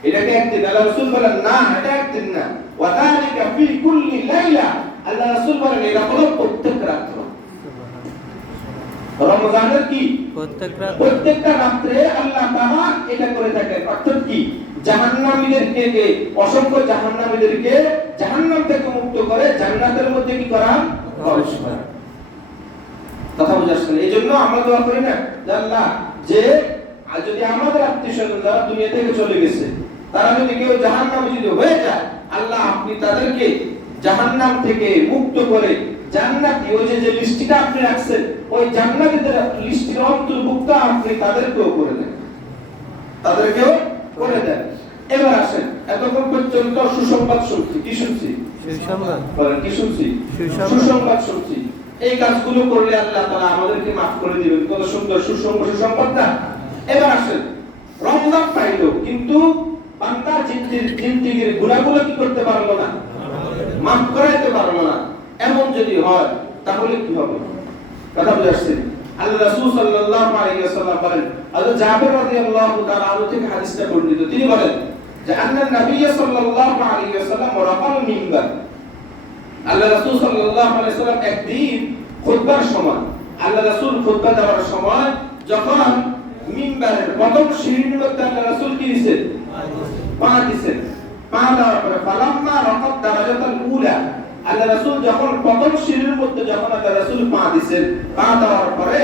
এটাকে একদিন? আল্লাহ রাসূল বলেন না, এটা একদিন না। ওয়া যালিকা ফি কুল্লি লাইলা, আল্লাহ রাসূল বলেন এটা হলো প্রত্যেক রাত্র। রমজানের কি? প্রত্যেকটা রাত্রে আল্লাহ তাআলা এটা করে থাকেন। অর্থাৎ কি? জাহান্নামীদেরকে, অসংখ্য জাহান্নামীদেরকে জাহান্নাম থেকে মুক্ত করে জান্নাতের মধ্যে কি করান? প্রবেশ করান। কথা বুঝাচ্ছেন? এই জন্য আমরা দোয়া করি না যে আল্লাহ, যে যদি আমাদের আত্মীয়স্বজন যারা দুনিয়া থেকে চলে গেছে, তারা যদি কেউ জাহান্নামে যদি হয়ে যায়, আল্লাহ আপনি তাদেরকে জাহান্নাম থেকে মুক্ত করে জান্নাতি, ওই যে লিস্টটা আপনি রাখছেন, ওই জান্নাতীদের লিস্টের অন্তর্ভুক্ত আপনি তাদেরকেও করে দেন, তাদেরকেও করে দেন। এবার আসেন, এতক্ষণ পর্যন্ত সুসংবাদ শুনছি। কি শুনছি? সুসংবাদ। বলেন কি শুনছি? সুসংবাদ শুনছি। এই কাজগুলো করলে আল্লাহ তাআলা আমাদেরকে maaf করে দিবেন। কত সুন্দর সুসংবাদ না? এবার আসেন, রমজান পাইলো কিন্তু বান্দা জিন্দেগির গুনাহগুলো কি করতে পারলো না? maaf করাইতে পারলো না। এমন যদি হয় তাহলে কি হবে? কথা বুঝাচ্ছেন? আল্লাহ রাসূল সাল্লাল্লাহু আলাইহি ওয়াসাল্লাম বলেন, হযরত জাবের রাদিয়াল্লাহু তাআলা আনহু থেকে হাদিসটা বর্ণিত, তিনি বলেন যে আন্না নবী সাল্লাল্লাহু আলাইহি ওয়াসাল্লাম রাকাল মিম্বার, আল্লাহ রাসূল সাল্লাল্লাহু আলাইহি ওয়াসাল্লাম একদিন খুতবার সময়, আল্লাহ রাসূল খুতবা দেওয়ার সময় যখন মিম্বারের প্রথম সিঁড়ির মধ্যে আল্লাহ রাসূল কি দিয়েছেন? পা দিয়েছেন। পা দেওয়ার পরে ফালাম্মা রাকাত দারাজাতুল উলা, আল্লাহ রাসূল যখন প্রথম সিঁড়ির মধ্যে যখন আল্লাহ রাসূল পা দিয়েছেন, পা দেওয়ার পরে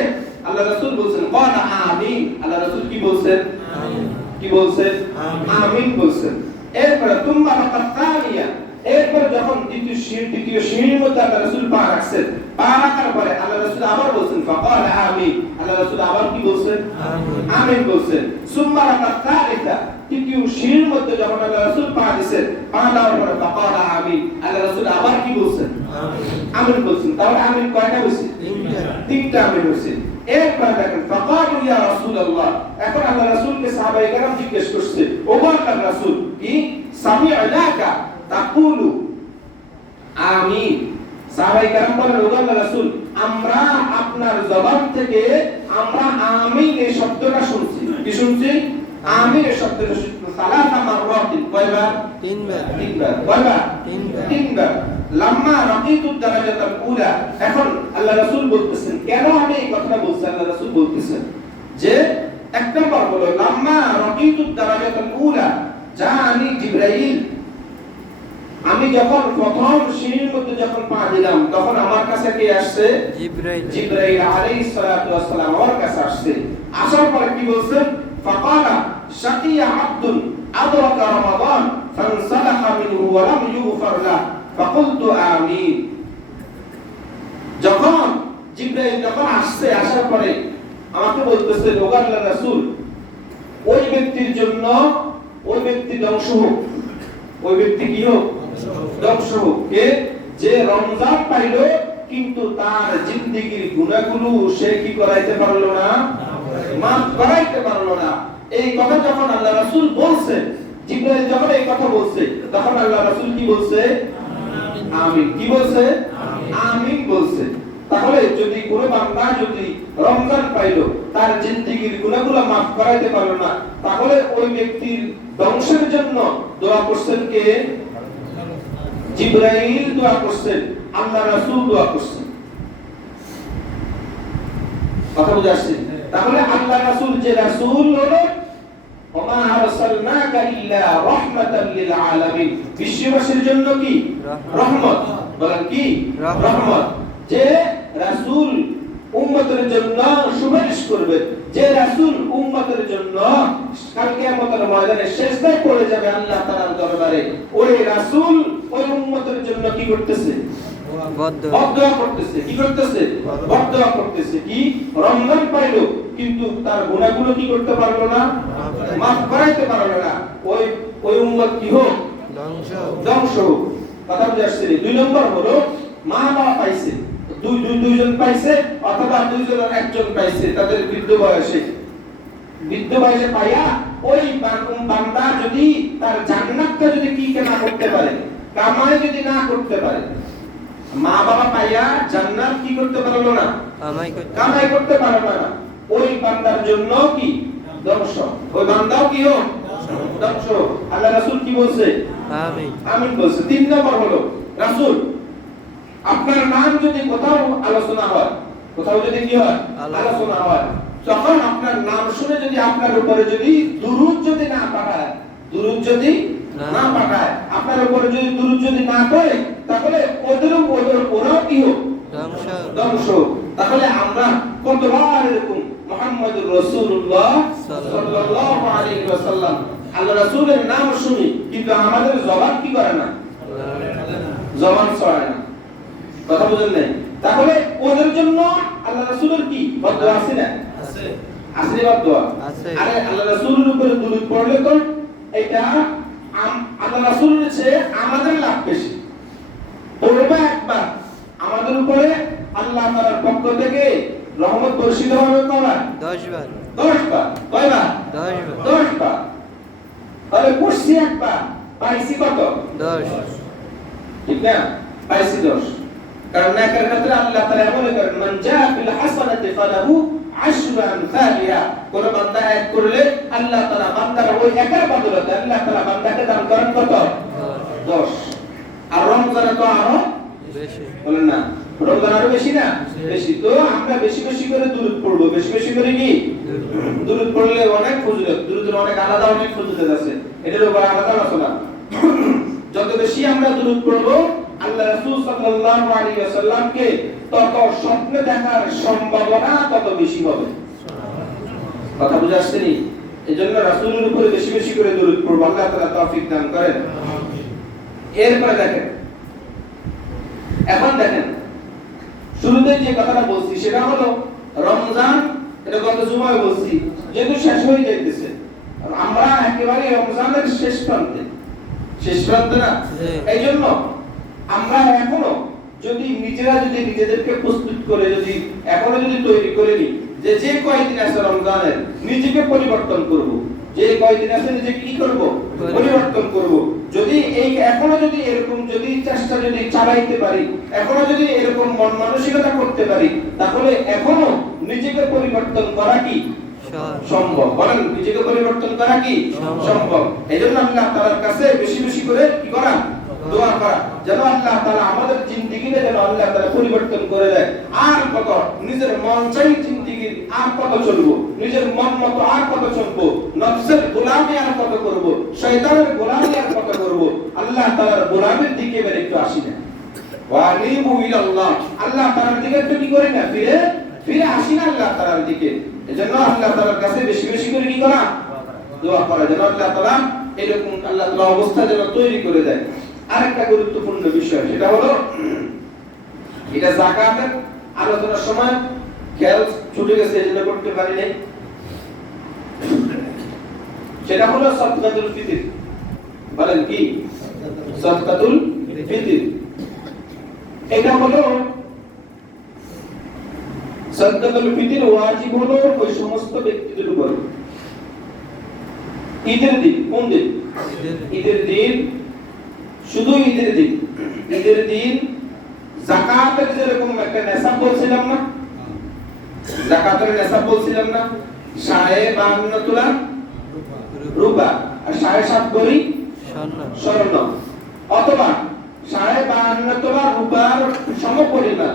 আল্লাহ রাসূল বলেন ক্বালা আমিন, আল্লাহ রাসূল কি বলেন? আমিন। কি বলেন? আমিন বলেন। এরপরে তুম্মা রাকাত সানিয়া, এরপর যখন দ্বিতীয় সিঁড়ির মধ্যে আল্লাহ রাসূল পা রাখছেন, পা রাখার পরে আল্লাহ রাসূল আবার বলেন ফাকালা আমিন, আল্লাহ রাসূল আবার কি বলেন? আমিন বলেন। সুম্মা রাকাত সালিসা, তৃতীয় সিঁড়ির মধ্যে যখন আল্লাহ রাসূল পা দিয়েছেন, পা দেওয়ার পরে ফাকালা আমিন, আল্লাহ রাসূল আবার কি বলেন? আমিন বলেন। তাহলে আমিন কয়টা হইছে? তিনটা আমিন হইছে। এরপর দেখেন ফাকালু ইয়া রাসূলুল্লাহ, এখন আল্লাহ রাসূলকে সাহাবায়ে কেরাম জিজ্ঞেস করছে, ও আল্লাহর রাসূল, কি সামি'নাকা তাকুলু আমিন। সাহাবায়ে কেরাম বলেন, ও আল্লাহর রাসূল, আমরা আপনার জবান থেকে আমরা আমিন এই শব্দটা শুনছি। কি শুনছি? আমিন এই শব্দটা শুনছি। সালাসা মাররাতিন, কয়বার? তিনবার। কয়বার? তিনবার। লাম্মা রাকিতু দারাজাতুল উলা, এখন আল্লাহ রাসূল বলতেছেন, কেন আমি এই কথাটা বলছি? আল্লাহ রাসূল বলতেছেন যে এক নম্বর হলো লাম্মা রাকিতু দারাজাতুল উলা জানি জিবরাইল, আমি যখন প্রথম সিঁড়ির মধ্যে যখন পা দিলাম তখন আমার কাছে কে আসছে? জিবরাইল আলাইহিস সালাতু ওয়াস সালাম আমার কাছে আসছে। আসার পরে কি বলছেন? ফাকালা শাকিয়া আব্দুন আদরাকা রমাদান ফানসালাখা মিনহু ওয়া লাম ইউগফার লাহ ফাকুলতু আমিন। যখন জিবরাইল যখন আসছে, আসার পরে আমাকে বলতেছে, ও আল্লাহর রাসূল, ওই ব্যক্তির জন্য ওই ব্যক্তি ধ্বংস হোক, ওই ব্যক্তি কি হোক? ধ্বংস হোক। কে? যে রমজান পাইলো কিন্তু তার জিন্দেগির গুনাহগুলো সে কি করাইতে পারলো না? মাফ করাইতে পারলো না। এই কথা যখন আল্লাহ রাসূল বলছে, জিবরাইল যখন এই কথা বলছে, তখন আল্লাহ রাসূল কি বলছে? আমিন। কি বলছে? আমিন বলছে। তাহলে যদি কোন বান্দা যদি রমজান পাইলো, তার জিন্দেগির গুনাহগুলো মাফ করাইতে পারলো না, তাহলে ওই ব্যক্তির ধ্বংসের জন্য দোয়া করছেন কে? জিবরাইল দোয়া করছেন, আল্লাহ রাসূল দোয়া করছেন। কথা বুঝা আসছে? তাহলে আল্লাহ রাসূল যে রাসূল হলো, ওমা আরসালনাকা ইল্লা রাহমাতাল লিল আলামিন, বিশ্ববাসীর জন্য কি? রহমত। বলেন কি? রহমত। যে রাসূল উম্মতের জন্য সুপারিশ করবে, যে রাসূল উম্মতের জন্য কাল কিয়ামতের ময়দানে সিজদায় পড়ে যাবে আল্লাহ তাআলার দরবারে, ওই রাসূল ওই উম্মতের জন্য কি করতেছে? বদদোয়া করতেছে। কি করতেছে? বদদোয়া করতেছে। কি? রমজান পাইলো কিন্তু তার গুনাহগুলো কি করতে পারলো না? মাফ করাইতে পারলো না। ওই উম্মত কি হোক? ধ্বংস হোক। কথা বুঝে আসছে? দুই নম্বর হলো মা বাবা পাইছে, দুইজন পাইছে অথবা দুইজনের একজন পাইছে, তাদের বৃদ্ধ বয়সে পাইয়া ওই বান্দা যদি তার জান্নাতটা যদি কি না করতে পারে, কামাই যদি না করতে পারে, মা বাবা পাইয়া জান্নাত কি করতে পারলো না? কামাই করতে পারলো না, ওই বান্দার জন্য কি? ধ্বংস। ওই বান্দাও কি হোক? ধ্বংস। আল্লাহ রাসূল কি বলছে? আমিন। আমিন বলছে। তিন নম্বর হলো রাসূল আপনার নাম যদি কোথাও আলোচনা হয়, কোথাও যদি কি হয়? আলোচনা হয়, তখন আপনার নাম শুনে যদি আপনার উপরে যদি দুরূদ যদি না পাঠায়, দুরূদ যদি না পাঠায়, আপনার উপরে যদি দুরূদ যদি না করে, তাহলে ওরাও কি হোক? ধ্বংস। তাহলে আমরা কতবার এরকম মুহাম্মদুর রাসূলুল্লাহ সাল্লাল্লাহু আলাইহি ওয়াসাল্লাম আল্লাহ রাসূলের নাম শুনি, কিন্তু আমাদের জবান কি করে না, জবান ছড়ায় না। কথা বুঝেন নাই? তাহলে ওদের জন্য আল্লাহ রাসূলের কি বদদোয়া আছে না? আছে। আছে বদদোয়া আছে। আরে আল্লাহ রাসূলের উপরে দুরূদ পড়লে তো এটা আল্লাহ রাসূলের চেয়ে আমাদের লাভ বেশি। পড়বে একবার আমাদের উপরে আল্লাহ তাআলার পক্ষ থেকে রহমত বর্ষিত হবে কয়বার? 10 বার। 10 বার। কয়বার? 10 বার। 10 বার। তাহলে পড়ছি একবার, পাইছি কত? 10। ঠিক না? পাইছি 10। কারণ নেকের ক্ষেত্রে আল্লাহ তাআলা এমন করেন, মান জা বিল হাসানাতি ফালাহু আশরু আমসালিহা। কোন বান্দা এক করলে আল্লাহ তাআলা বান্দার ওই একের বদলে আল্লাহ তাআলা বান্দাকে দান করেন কত? 10। আর রমজানে তো আরো বেশি। বলেন না? রমজান আরো বেশি না? বেশি। তো আমরা বেশি বেশি করে দুরূদ পড়ব। বেশি বেশি করে কি দুরূদ পড়লে অনেক ফজিলত, দুরূদের অনেক আলাদা অনেক ফজিলত আছে, এটার উপর আলাদা আলোচনা। যত বেশি আমরা দুরূদ পড়ব আল্লাহ রাসূল সাল্লাল্লাহু আলাইহি ওয়াসাল্লামকে তত স্বপ্নে দেখার সম্ভাবনা তত বেশি হবে। কথা বুঝে আসছে নি? এজন্য রাসূলের উপরে বেশি বেশি করে দুরূদ পড়ব। আল্লাহ তাআলা তৌফিক দান করেন। এরপরে দেখেন, এখন দেখেন শুরুতে যে কথাটা বলছি সেটা হলো রমজান, এটা গত জুমায় বলছি, যেহেতু শেষ হয়ে যাইতেছে, আমরা একেবারে রমজানের শেষ প্রান্তে না? এই জন্য আমরা এখনো যদি নিজেদেরকে প্রস্তুত করে যদি এখনো যদি তৈরি করে নি যে কয়েকদিন আছে রমজানের নিজেকে পরিবর্তন করব, যে কয়েকদিন আছে নিজেকে কি করব? পরিবর্তন করব। যদি এই এখনো যদি এরকম যদি চেষ্টা যদি চালাইতে পারি, এখনো যদি এরকম মন মানসিকতা করতে পারি, তাহলে এখনো নিজেকে পরিবর্তন করা কি সম্ভব? বলেন, নিজেকে পরিবর্তন করা কি সম্ভব? এইজন্য আল্লাহ তাআলার কাছে বেশি বেশি করে কি করা? দোয়া করা, যেন আল্লাহ তাআলা আমাদের জিন্দেগিতে যেন আল্লাহ তাআলা পরিবর্তন করে দেয়। আর কত নিজের মন চাই জিন্দেগি আর কত চলবো, নিজের মন মতো আর কত চলবো, নফসের গোলামি আর কত করব, শয়তানের গোলামি আর কত করব, আল্লাহ তাআলার গোলামির দিকে এবার একটু আসি না। ওয়ানিবু ইলাল্লাহ, আল্লাহ তাআলার দিকে একটু কি করি না, ফিরে আসি না আল্লাহ তাআলার দিকে। এজন্য আল্লাহ তাআলার কাছে বেশি বেশি করে কি করা? দোয়া করা, যেন আল্লাহ তাআলা এরকম আল্লাহ তাআলা অবস্থা যেন তৈরি করে দেয়। আরেকটা গুরুত্বপূর্ণ বিষয় সেটা হলো, এটা যাকাতের আলোচনার সময় খেয়াল ছুটে গেছে, এজন্য করতে পারি নাই, সেটা হলো সাদকাতুল ফিতর। বলেন কি সাদকাতুল ফিতর? এটা হলো সাদকাতুল ফিতর ওয়াজিব হলো ওই সমস্ত ব্যক্তিদের উপর ঈদের দিন। কোন দিন? ঈদের দিন, শুধু ঈদের দিন। ঈদের দিন যাকাতের যেরকম একটা নেশাব বলছিলাম না, যাকাতের নেশাব বলছিলাম না, 52.5 তোলা রূপা আর 7.5 ভরি স্বর্ণ, অথবা 52.5 তোলা রূপার সমপরিমাণ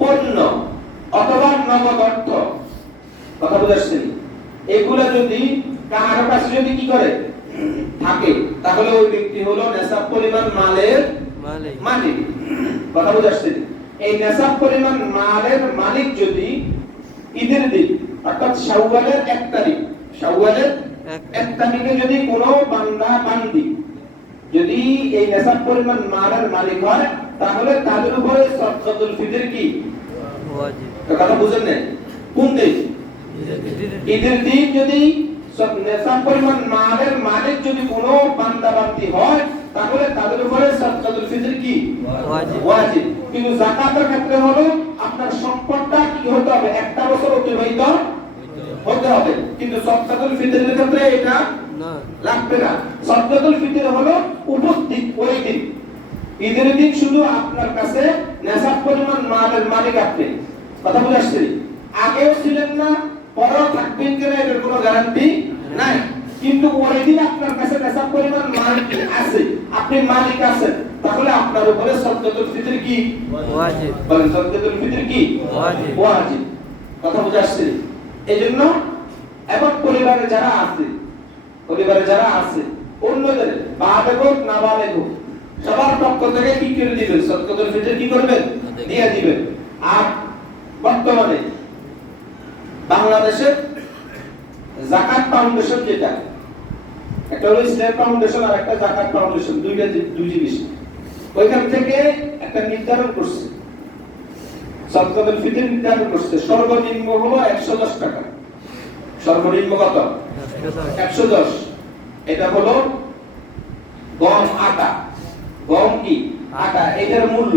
পণ্য অথবা নগদ অর্থ। কথা বুঝাচ্ছি? এগুলা যদি কারো কাছে যদি কি করে থাকে, তাহলে ওই ব্যক্তি হলো নেশাব পরিমাণ মালের মালিক। কথা বুঝাচ্ছি? এই নেশাব পরিমাণ মালের মালিক যদি ঈদের দিন অর্থাৎ শাওয়ালের 1 তারিখ, শাওয়ালের 1 তারিখে যদি কোনো বান্দা বান্দি যদি এই নেশাব পরিমাণ মালের মালিক হয়, তাহলে তাদের উপরে সাদকাতুল ফিতর কি ওয়াজিব। কথা বুঝেন না? কোন দিন? ঈদের দিন যদি নেশাব পরিমাণ মালের মালিক যদি কোনো বান্দা বান্দি হয়, তাহলে তাদের উপরে সাদকাতুল ফিতর কি ওয়াজিব। কিন্তু যাকাতের ক্ষেত্রে হলো আপনার সম্পদটা কি হতে হবে? 1 বছর অতিবাহিত হতে হবে, কিন্তু সাদকাতুল ফিতরের ক্ষেত্রে এটা লাগবে না। সাদকাতুল ফিতর হলো উপস্থিত ওই দিন, ঈদের দিন শুধু আপনার কাছে নেশাব পরিমাণ মালের মালিক আপনি। কথা বুঝাচ্ছি? আগেও ছিলেন না, পরেও থাকবেন কিনা এর কোনো গ্যারান্টি নাই, কিন্তু ওই দিন আপনার কাছে নেশাব পরিমাণ মালিক আছে, আপনি মালিক আছেন, তাহলে আপনার উপরে সাদকাতুল ফিতর কি ওয়াজিব। বলেন, সাদকাতুল ফিতর কি ওয়াজিব। কথা বুঝাচ্ছি? এইজন্য এখন পরিবারে যারা আছে অন্যদের বালেগ হোক না বালেগ হোক সবার পক্ষ থেকে কি করে দিবেন? সাদকাতুল ফিতর কি করবেন? দিয়ে দিবেন। আর বর্তমানে বাংলাদেশের যাকাত ফাউন্ডেশন, যেটা একটা হলো ইসলাম ফাউন্ডেশন আর একটা যাকাত ফাউন্ডেশন, দুই জিনিস, ওইখান থেকে একটা নির্ধারণ করছে, সাদকাতুল ফিতর নির্ধারণ করছে, সর্বনিম্ন হলো 110 টাকা। সর্বনিম্ন কত? 110। এটা হলো গম, আটা, গম কি আটা, এটার মূল্য,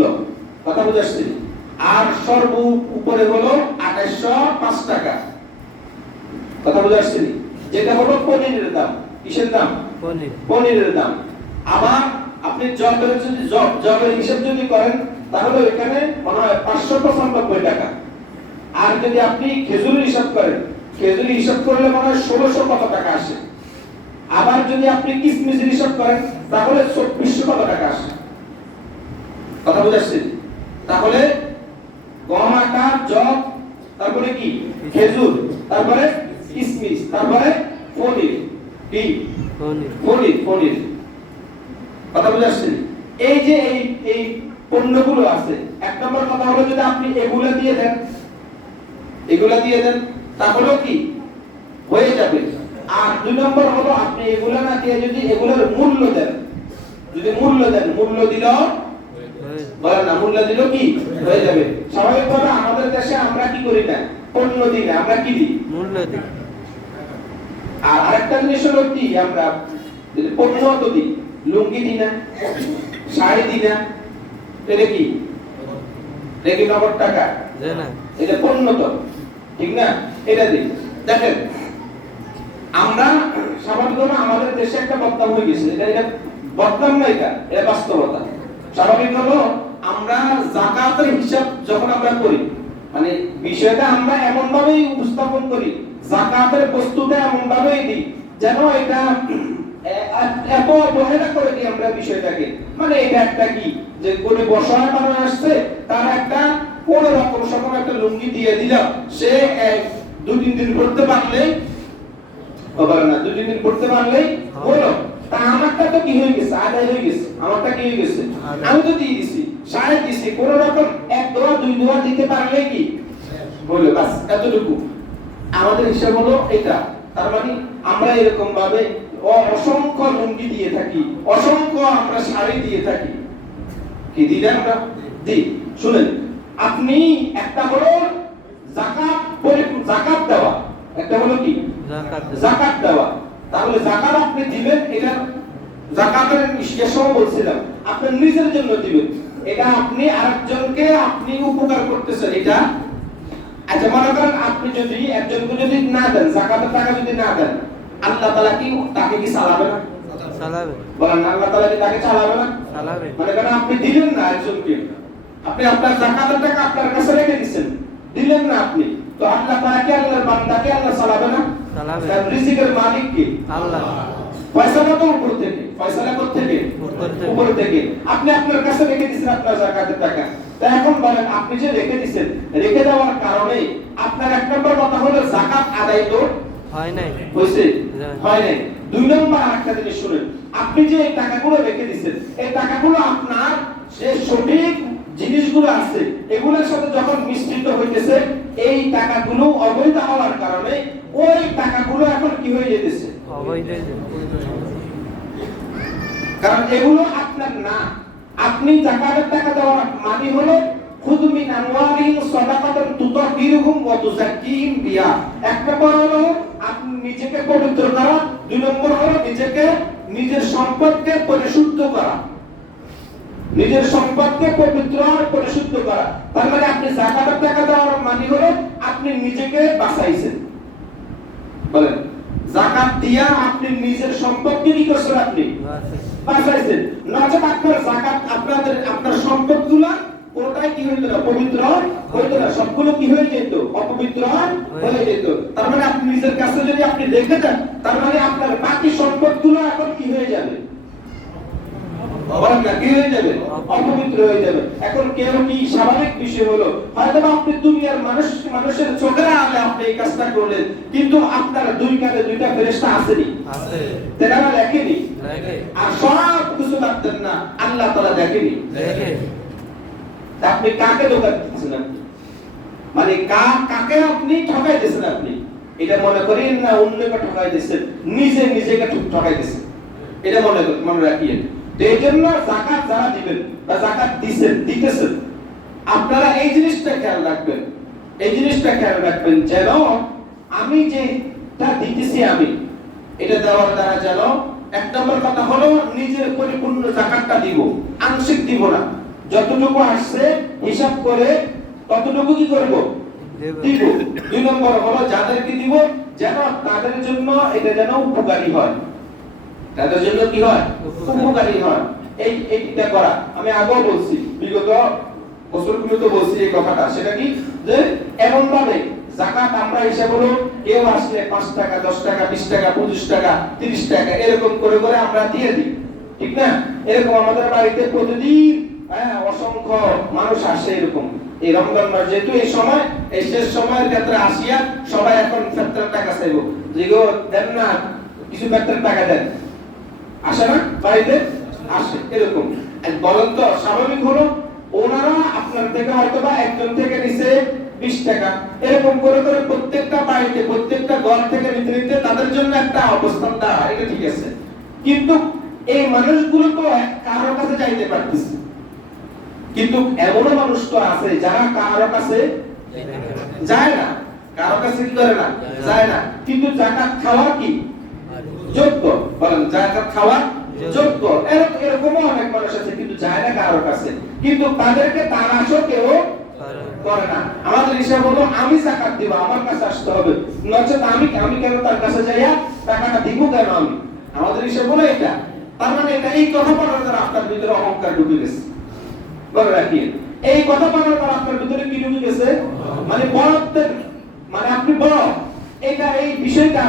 কথা বুঝাচ্ছি। আর সর্ব উপরে হলো 2805 টাকা, কথা বুঝাচ্ছি, যেটা হলো পনিরের দাম। কিসের দাম? পনিরের দাম। আবার আপনি জবের হিসাব যদি করেন তাহলে এখানে মনে হয় 595 টাকা। আর যদি আপনি খেজুরের হিসাব করেন, খেজুরি হিসাব করলে মনে হয় 1600 কত টাকা আসে। আবার যদি আপনি কিসমিসের হিসাব করেন তাহলে 2400 কত টাকা আসে, কথা বুঝাচ্ছি। তাহলে গম, আটা, জব, তারপরে কি খেজুর, তারপরে কিসমিস, তারপরে পনির, কি পনির, কথা বুঝাচ্ছি। এই যে এই পণ্যগুলো আছে, এক নম্বর কথা হলো যদি আপনি এগুলা দিয়ে দেন তাহলে কি হয়ে যাবে। আর দুই নম্বর হলো আপনি এগুলা না দিয়ে যদি এগুলোর মূল্য দেন, মূল্য দিল, বলেন না, মূল্য দিল কি হয়ে যাবে। স্বাভাবিকভাবে আমাদের দেশে আমরা কি করি না, পণ্য দিই না, আমরা কি দিই, মূল্য দিই। আর আরেকটা জিনিস হলো কি, আমরা পণ্য তো দিই, লুঙ্গি দিই না, শাড়ি দিই না, এটা কি নগদ টাকা, এটা পণ্য তো, ঠিক না, এটা দিই। দেখেন আমরা স্বাভাবিকভাবে আমাদের দেশে একটা বদনাম হয়ে গেছে, এটা বদনাম না, এটা বাস্তবতা। স্বাভাবিক হলো আমরা যাকাতের হিসাব যখন আমরা করি, মানে বিষয়টা আমরা এমন ভাবেই উপস্থাপন করি, যাকাতের বস্তুটা এমন ভাবেই দিই যেন এটা এত অবহেলা করে দিই আমরা বিষয়টাকে। মানে এটা একটা কি যে কোন বসায় মানুষ আসছে, তার একটা কোন রকম সকল একটা লুঙ্গি দিয়ে দিলাম, সে 2-3 দিন পড়তে পারলেই না, 2-3 দিন পড়তে পারলেই হলো। তা আমারটা তো কি হয়ে গেছে, আদায় হয়ে গেছে, আমারটা কি হয়ে গেছে, আমি তো দিয়ে দিছি, শাড়ি দিছি, কোন রকম 1 দোয়া 2 দোয়া দিতে পারলে কি হলো, বাস এতটুকু। আমাদের হিসাব হলো এটা। তার মানে আমরা এরকম ভাবে অসংখ্য লুঙ্গি দিয়ে থাকি, অসংখ্য আমরা শাড়ি দিয়ে থাকি, কি দিই না আমরা দিই। শুনেন, আপনি একটা হলো যাকাত দেওয়া, একটা হলো কি যাকাত দেওয়া। তাহলে যাকাত আপনি দিবেন, এটা যাকাতের সময় বলছিলাম আপনি নিজের জন্য দিবেন, এটা আপনি আরেকজনকে আপনি উপকার করতেছেন, এটা। আচ্ছা মনে করেন আপনি যদি একজনকে যদি না দেন, যাকাতের টাকা যদি না দেন, আল্লাহ তাআলা কি তাকে কি চালাবে না? চালাবে। বলেন আল্লাহ তাআলা কি তাকে চালাবে না? চালাবে। মানে কারণ আপনি দিলেন না একজনকে, আপনি আপনার যাকাতের টাকা আপনার কাছে রেখে দিবেন, দিলেন না আপনি, তো আল্লাহ তাআলা কি আল্লাহর বান্দাকে আল্লাহ চালাবে না? চালাবে। কারণ রিজিকের মালিক কি? আল্লাহ। ফয়সালা তো উপর থেকে, ফয়সালা কোথা থেকে? উপর থেকে। আপনি আপনার কাছে রেখে দিবেন আপনার যাকাতের টাকা। তা এখন বলেন আপনি যে রেখে দিবেন, রেখে দেওয়ার কারণে আপনার এক নম্বর কথা হলো যাকাত আদায় তো হয় নাই, হইছে হয় নাই। দুই নম্বর আরেকটা জিনিস শুনেন, আপনি যে এই টাকাগুলো রেখে দিবেন, এই টাকাগুলো আপনার যে সঠিক জিনিসগুলো আছে এগুলোর সাথে যখন মিশ্রিত হইতেছে, এই টাকাগুলো অবৈধ হওয়ার কারণে ওই টাকাগুলো এখন কি হয়ে যেতেছে, অবৈধ। কারণ এগুলো আপনার না। আপনি যাকাতের টাকা দেওয়ার মানে হলো খুযু মিন আমওয়ালিহিম সাদাকাতান তুতাহহিরুহুম ওয়া তুযাক্কিহিম বিহা। এক নম্বর হলো আপনি নিজেকে পবিত্র করা, দুই নম্বর হলো নিজের সম্পদকে পরিশুদ্ধ করা, নিজের সম্পদকে পবিত্র আর পরিশুদ্ধ করা। তার মানে আপনি যাকাতের টাকা দেওয়ার মানে হলো আপনি নিজেকে বাঁচাইছেন। বলেন যাকাত দিয়া আপনি নিজের সম্পদকে কি করছেন, আপনি বাঁচাইছেন। নচেত আপনার যাকাত আপনার সম্পদগুলো কোনটাই কি হইতো না, পবিত্র হইতো না, সবগুলো কি হয়ে যেত, অপবিত্র হয়ে যেত। তার মানে আপনি নিজের কাছে যদি আপনি রেখে দেন, তার মানে আপনার বাকি সম্পদগুলো এখন কি হয়ে যাবে, বলেন না কি হয়ে যাবে, অপবিত্র হয়ে যাবে। এখন কেউ কি স্বাভাবিক বিষয় হলো হয়তো আপনি দুনিয়ার মানুষের চোখের আড়ালে আপনি এই কাজটা করলেন, কিন্তু আপনার দুই কাঁধে দুইটা ফেরেশতা আসেনি, আছে, তারা দেখেনি, আর সব কিছু দেখতেন না, আল্লাহ তাআলা দেখেনি, দেখে। আপনি কাকে ধোঁকা দিচ্ছেন? আপনি মানে কাকে আপনি ঠকাইতেছেন, আপনি এটা মনে করেন না অন্যকে ঠকাইতেছেন, নিজেকে ঠকাইতেছেন, এটা মনে রাখিয়েন। তো এই জন্য যাকাত যারা দিবেন বা যাকাত দিতেছেন, আপনারা এই জিনিসটা খেয়াল রাখবেন, এই জিনিসটা খেয়াল রাখবেন যেন আমি যেটা দিতেছি আমি এটা দেওয়ার দ্বারা যেন এক নম্বর কথা হলো নিজের পরিপূর্ণ যাকাতটা দিব, আংশিক দিব না, যতটুকু আসছে হিসাব করে ততটুকু কি করব দিব। দুই নম্বর হলো যাদেরকে দিব যেন তাদের জন্য এটা যেন উপকারী হয়, তাদের জন্য কি হয় উপকারী হয়, এইটা করা। আমি আগেও বলছি, বিগত বছরগুলোতে বলছি এই কথাটা, সেটা কি যে এমন ভাবে যাকাত আমরা হিসাব হলো কেউ আসলে 5 টাকা 10 টাকা 20 টাকা 25 টাকা 30 টাকা এরকম করে করে আমরা দিয়ে দিই, ঠিক না? এরকম আমাদের বাড়িতে প্রতিদিন অসংখ্য মানুষ আসে এরকম। এই রমজান মাস যেহেতু এই সময়, এই শেষ সময়ের ক্ষেত্রে আসিয়া সবাই এখন ফেতরার টাকা চাইবো, যেগো দেন না কিছু ফেতরার টাকা দেন, আসে না বাড়িতে? আসে। এরকম বলেন তো স্বাভাবিক হলো ওনারা আপনার থেকে হয়তো বা একজন থেকে নিছে 20 টাকা, এরকম করে করে প্রত্যেকটা বাড়িতে প্রত্যেকটা ঘর থেকে নিতে নিতে তাদের জন্য একটা অবস্থান দেওয়া, এটা ঠিক আছে। কিন্তু এই মানুষগুলো তো কারোর কাছে যাইতে পারতেছে, কিন্তু এমনও মানুষ তো আছে যারা কারোর কাছে যায় না, কারোর কাছে কি করে না যায় না, কিন্তু যাকাত খাওয়া কি যোগ্য, বলেন যাকাত খাওয়া যোগ্য। এরকমও অনেক মানুষ আছে কিন্তু যায় না কারোর কাছে, কিন্তু তাদেরকে তারাশও কেউ করে না। আমাদের হিসাব হলো আমি যাকাত দিব, আমার কাছে আসতে হবে, নচেত আমি কেন তার কাছে যাইয়া টাকাটা দিব কেন আমি? আমাদের হিসাব হলো এটা। তার মানে এটা এই কথা বলার দ্বারা আপনার ভিতরে অহংকার ঢুকে গেছে, বলে রাখি। এই কথা বলার দ্বারা আপনার ভিতরে কি ঢুকে গেছে? মানে বড়ত্বের, মানে আপনি বড়, এটা এই বিষয়টা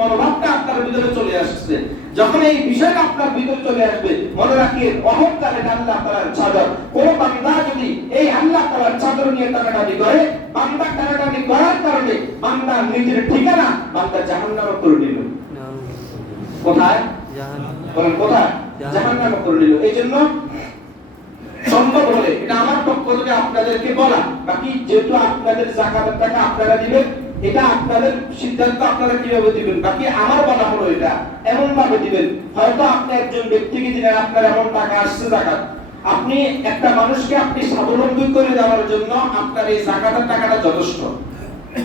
মনোভাবটা আপনার ভিতরে চলে আসছে। যখন এই বিষয়টা আপনার ভিতরে চলে আসবে, মনে রাখিয়ে অহংকার এটা আল্লাহ তাআলার চাদর। কোন বান্দা যদি এই আল্লাহ তাআলার চাদর নিয়ে টানাটানি করে, বান্দা টানাটানি করার কারণে বান্দা নিজের ঠিকানা বান্দা জাহান্নামে করে নিল। কোথায়? বলেন কোথায়? জাহান্নামে করে নিল। এই জন্য সম্ভব হলে এটা আমার পক্ষ থেকে আপনাদেরকে বলা, বাকি যেহেতু আপনাদের যাকাতের টাকা আপনারা দিবেন, এটা আপনাদের সিদ্ধান্ত, আপনারা কিভাবে দিবেন। বাকি আমার বলা হলো এটা এমন ভাবে দিবেন, হয়তো আপনি একজন ব্যক্তিকে দিলেন, আপনার এমন টাকা আসছে যাকাত, আপনি একটা মানুষকে আপনি স্বাবলম্বী করে দেওয়ার জন্য আপনার এই যাকাতের টাকাটা যথেষ্ট।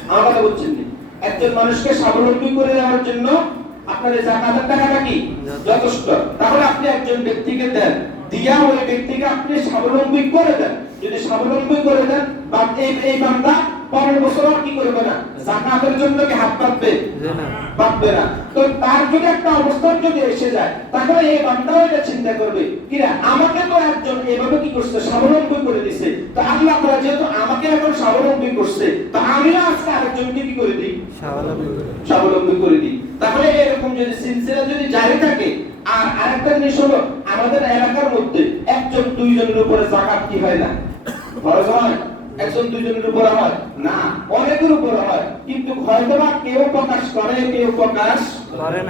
আমার কথা বুঝছেন? একজন মানুষকে স্বাবলম্বী করে দেওয়ার জন্য আপনার এই যাকাতের টাকাটা কি যথেষ্ট। তাহলে আপনি একজন ব্যক্তিকে দেন, দিয়া ওই ব্যক্তিকে আপনি স্বাবলম্বী করে দেন। যদি স্বাবলম্বী করে দেন, বা এই বান্দা পরের বছর আর কি করবে না, যাকাতের জন্য কি হাত পাতবে? পাতবে না। তো তার যদি একটা অবস্থান যদি এসে যায়, তাহলে এই বান্দাও এটা চিন্তা করবে, কিরা আমাকে তো একজন এভাবে কি করছে, স্বাবলম্বী করে দিয়েছে, তো আল্লাহ তাআলা যেহেতু আমাকে এখন স্বাবলম্বী করছে, তো আমিও আজকে আরেকজনকে কি করে দিই, স্বাবলম্বী করে দিই। তাহলে এরকম যদি সিলসিলা যদি জারি থাকে। আর আরেকটা জিনিস হলো, আমাদের এলাকার মধ্যে একজন দুইজনের উপরে যাকাত কি হয় না, ফরজ হয়? একজন দুইজনের উপরে হয় না, অনেকের উপরে হয়, কিন্তু হয়তো বা কেউ প্রকাশ করে, কেউ প্রকাশ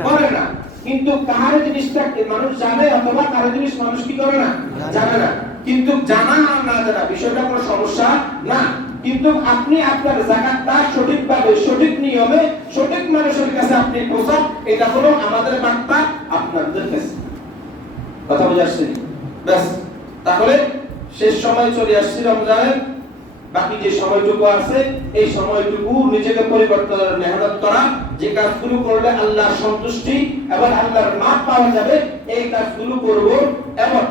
করে না। কিন্তু কার জিনিসটা মানুষ জানে, অথবা কার জিনিস মানুষ কি করে না, জানে না। কিন্তু জানা আর না জানা বিষয়টা কোনো সমস্যা না, কিন্তু আপনি আপনার যাকাতটা সঠিকভাবে, সঠিক নিয়মে, সঠিক মানুষের কাছে আপনি পৌঁছান, এটা হলো আমাদের বার্তা আপনাদের কাছে। কথা বুঝে আসছে? ব্যাস, তাহলে শেষ সময় চলে আসছে রমজানের। বাকি যে সময়টুকু আছে, এই সময়টুকু নিজেকে পরিবর্তনের মেহনত করা, যে কাজগুলো করলে আল্লাহর সন্তুষ্টি এবং আল্লাহর মাপ পাওয়া যাবে, এই কাজগুলো করব। এবং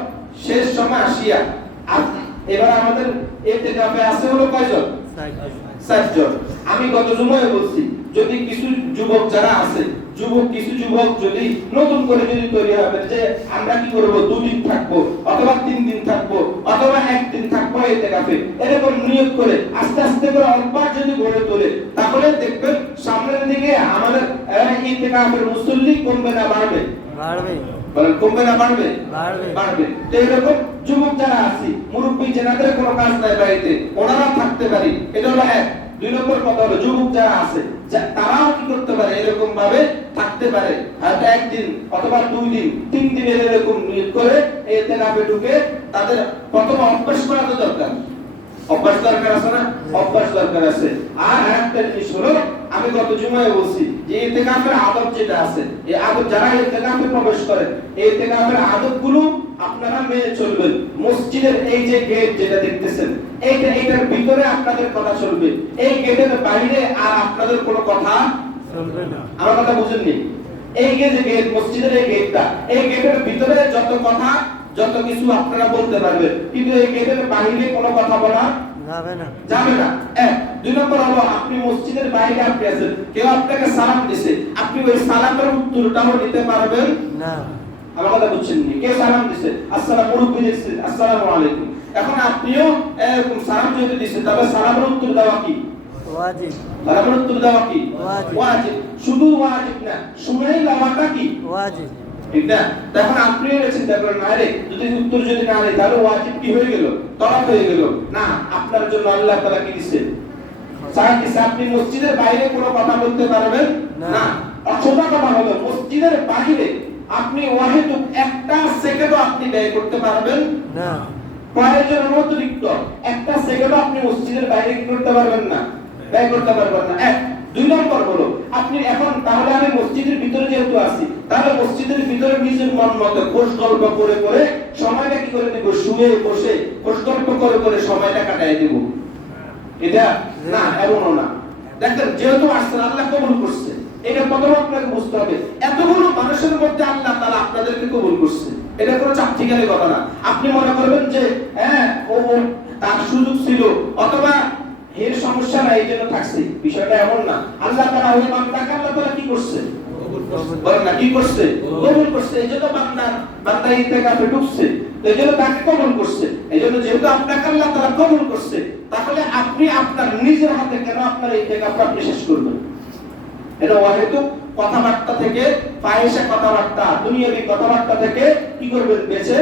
শেষ সময় আসিয়া এবার আমাদের ইতিকাফে আছে হলো কয়জন? 60 জন। আমি গত জুমায় বলছি, যদি কিছু যুবক যারা আছে, কিছু যুবক যদি নতুন করে যদি তৈরি হবে যে আমরা কি করব, 2 দিন থাকবো, অথবা 3 দিন থাকবো, অথবা 1 দিন থাকবো ইতিকাফে, এরকম নিয়ত করে আস্তে আস্তে করে অভ্যাস যদি গড়ে তোলে, তাহলে দেখবেন সামনের দিকে আমাদের ইতিকাফের মুসল্লি কমবে না বাড়বে? বাড়বে। বলেন কমবে না বাড়বে? বাড়বে। তো এরকম যুবক যারা আছে, মুরব্বি যাদের কোনো কাজ নাই বাড়িতে, ওনারা থাকতে পারি, এটা হলো এক। 2 নম্বর কথা হলো, যুবক যারা আছে তারাও কি করতে পারে, এরকম ভাবে থাকতে পারে, হয়তো 1 দিন অথবা 2 দিন 3 দিনের এরকম নিয়ত করে ইতিকাফে ঢুকে তাদের প্রথম অভ্যাস করা তো দরকার। অভ্যাস দরকার আছে না? অভ্যাস দরকার আছে। আর একটা জিনিস হলো, আমি গত জুমায় বলছি যে ইতিকাফের আদব যেটা আছে, এই আদব যারা ইতিকাফে প্রবেশ করে, এই ইতিকাফের আদবগুলো আপনারা মেনে চলবেন। মসজিদের এই যে গেট যেটা দেখতেছেন, এইটার ভিতরে আপনাদের কথা চলবে, এই গেটের বাইরে আর আপনাদের কোনো কথা চলবে না। আমার কথা বুঝেননি? এই যে গেট, মসজিদের এই গেটটা, এই গেটের ভিতরে যত কথা যত কিছু আপনারা বলতে পারবেন, কিন্তু এই গেটের বাইরে কোনো কথা বলা যাবে না। এক। দুই নম্বর হলো, আপনি মসজিদের বাইরে আপনি আছেন, কেউ আপনাকে সালাম দিছে, আপনি ওই সালামের উত্তরটাও নিতে পারবেন না। আমার কথা বুঝছেন নি? কেউ সালাম দিছে, আসসালামু আলাইকুম দিছে, আসসালামু আলাইকুম, এখন আপনিও এরকম সালাম যেহেতু দিছেন, তবে সালামের উত্তর দেওয়া কি ওয়াজিব? সালামের উত্তর দেওয়া কি ওয়াজিব? শুধু ওয়াজিব না, শুনেই নেওয়াটা কি ওয়াজিব, ঠিক না? তখন আপনি চিন্তা করেন, আরে যদি উত্তর যদি না দেয় তাহলে ওয়াজিব কি হয়ে গেল? তরফ হয়ে গেল না। আপনার জন্য আল্লাহ তাআলা কি দিয়েছেন? আপনি মসজিদের বাইরে কোনো কথা বলতে পারবেন না। অসংখ্য কথা হলো, মসজিদের বাইরে আপনি ওয়াহিদ একটা সেকেন্ডও আপনি ব্যয় করতে পারবেন না। প্রয়োজনের অতিরিক্ত একটা সেকেন্ডও আপনি মসজিদের বাইরে কি করতে পারবেন না? ব্যয় করতে পারবেন না। এক। দুই নম্বর হলো, আপনি এখন তাহলে আমি মসজিদের ভিতরে যেহেতু আছি, তাহলে মসজিদের ভিতরে নিজের মন মতো খোশ গল্প করে করে সময়টা কি করে দেব? শুয়ে বসে খোশ গল্প করে করে সময়টা কাটাই দেব? এটা না, এমনও না। দেখেন, যেহেতু আসছেন, আল্লাহ কবুল করছে, এটা প্রথম আপনাকে বুঝতে হবে। এতগুলো মানুষের মধ্যে আল্লাহ তাআলা আপনাদেরকে কবুল করছে, এটা কোনো চাপঠিকারি কথা না। আপনি মনে করবেন যে হ্যাঁ ও তার সুযোগ ছিল অথবা এর সমস্যা নাই এই জন্য থাকছে, বিষয়টা এমন না। আল্লাহ তাআলা ওই বান্দাকে আল্লাহ তাআলা কি করছে? বলেন না, কি করছে? কবুল করছে। এইজন্য বান্দা ইতিকাফে ঢুকছে, এইজন্য তাকে কবুল করছে। এইজন্য যেহেতু আপনাকে আল্লাহ তাআলা কবুল করছে, তাহলে আপনি আপনার নিজের হাতে কেন আপনার ইতিকাফ আপনি শেষ করবেন? এটা ওয়াহিদু কথাবার্তা থেকে, ফাহিশা কথাবার্তা, দুনিয়াবি কথাবার্তা থেকে কি করবেন? বেঁচে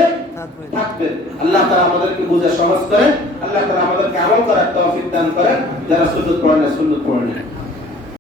থাকবেন। আল্লাহ তাআলা আমাদেরকে বুঝা সহজ করেন, আল্লাহ তাআলা আমাদেরকে আমল করার তৌফিক দান করেন। যারা সুন্নাত পড়েন সুন্নাত পড়েন।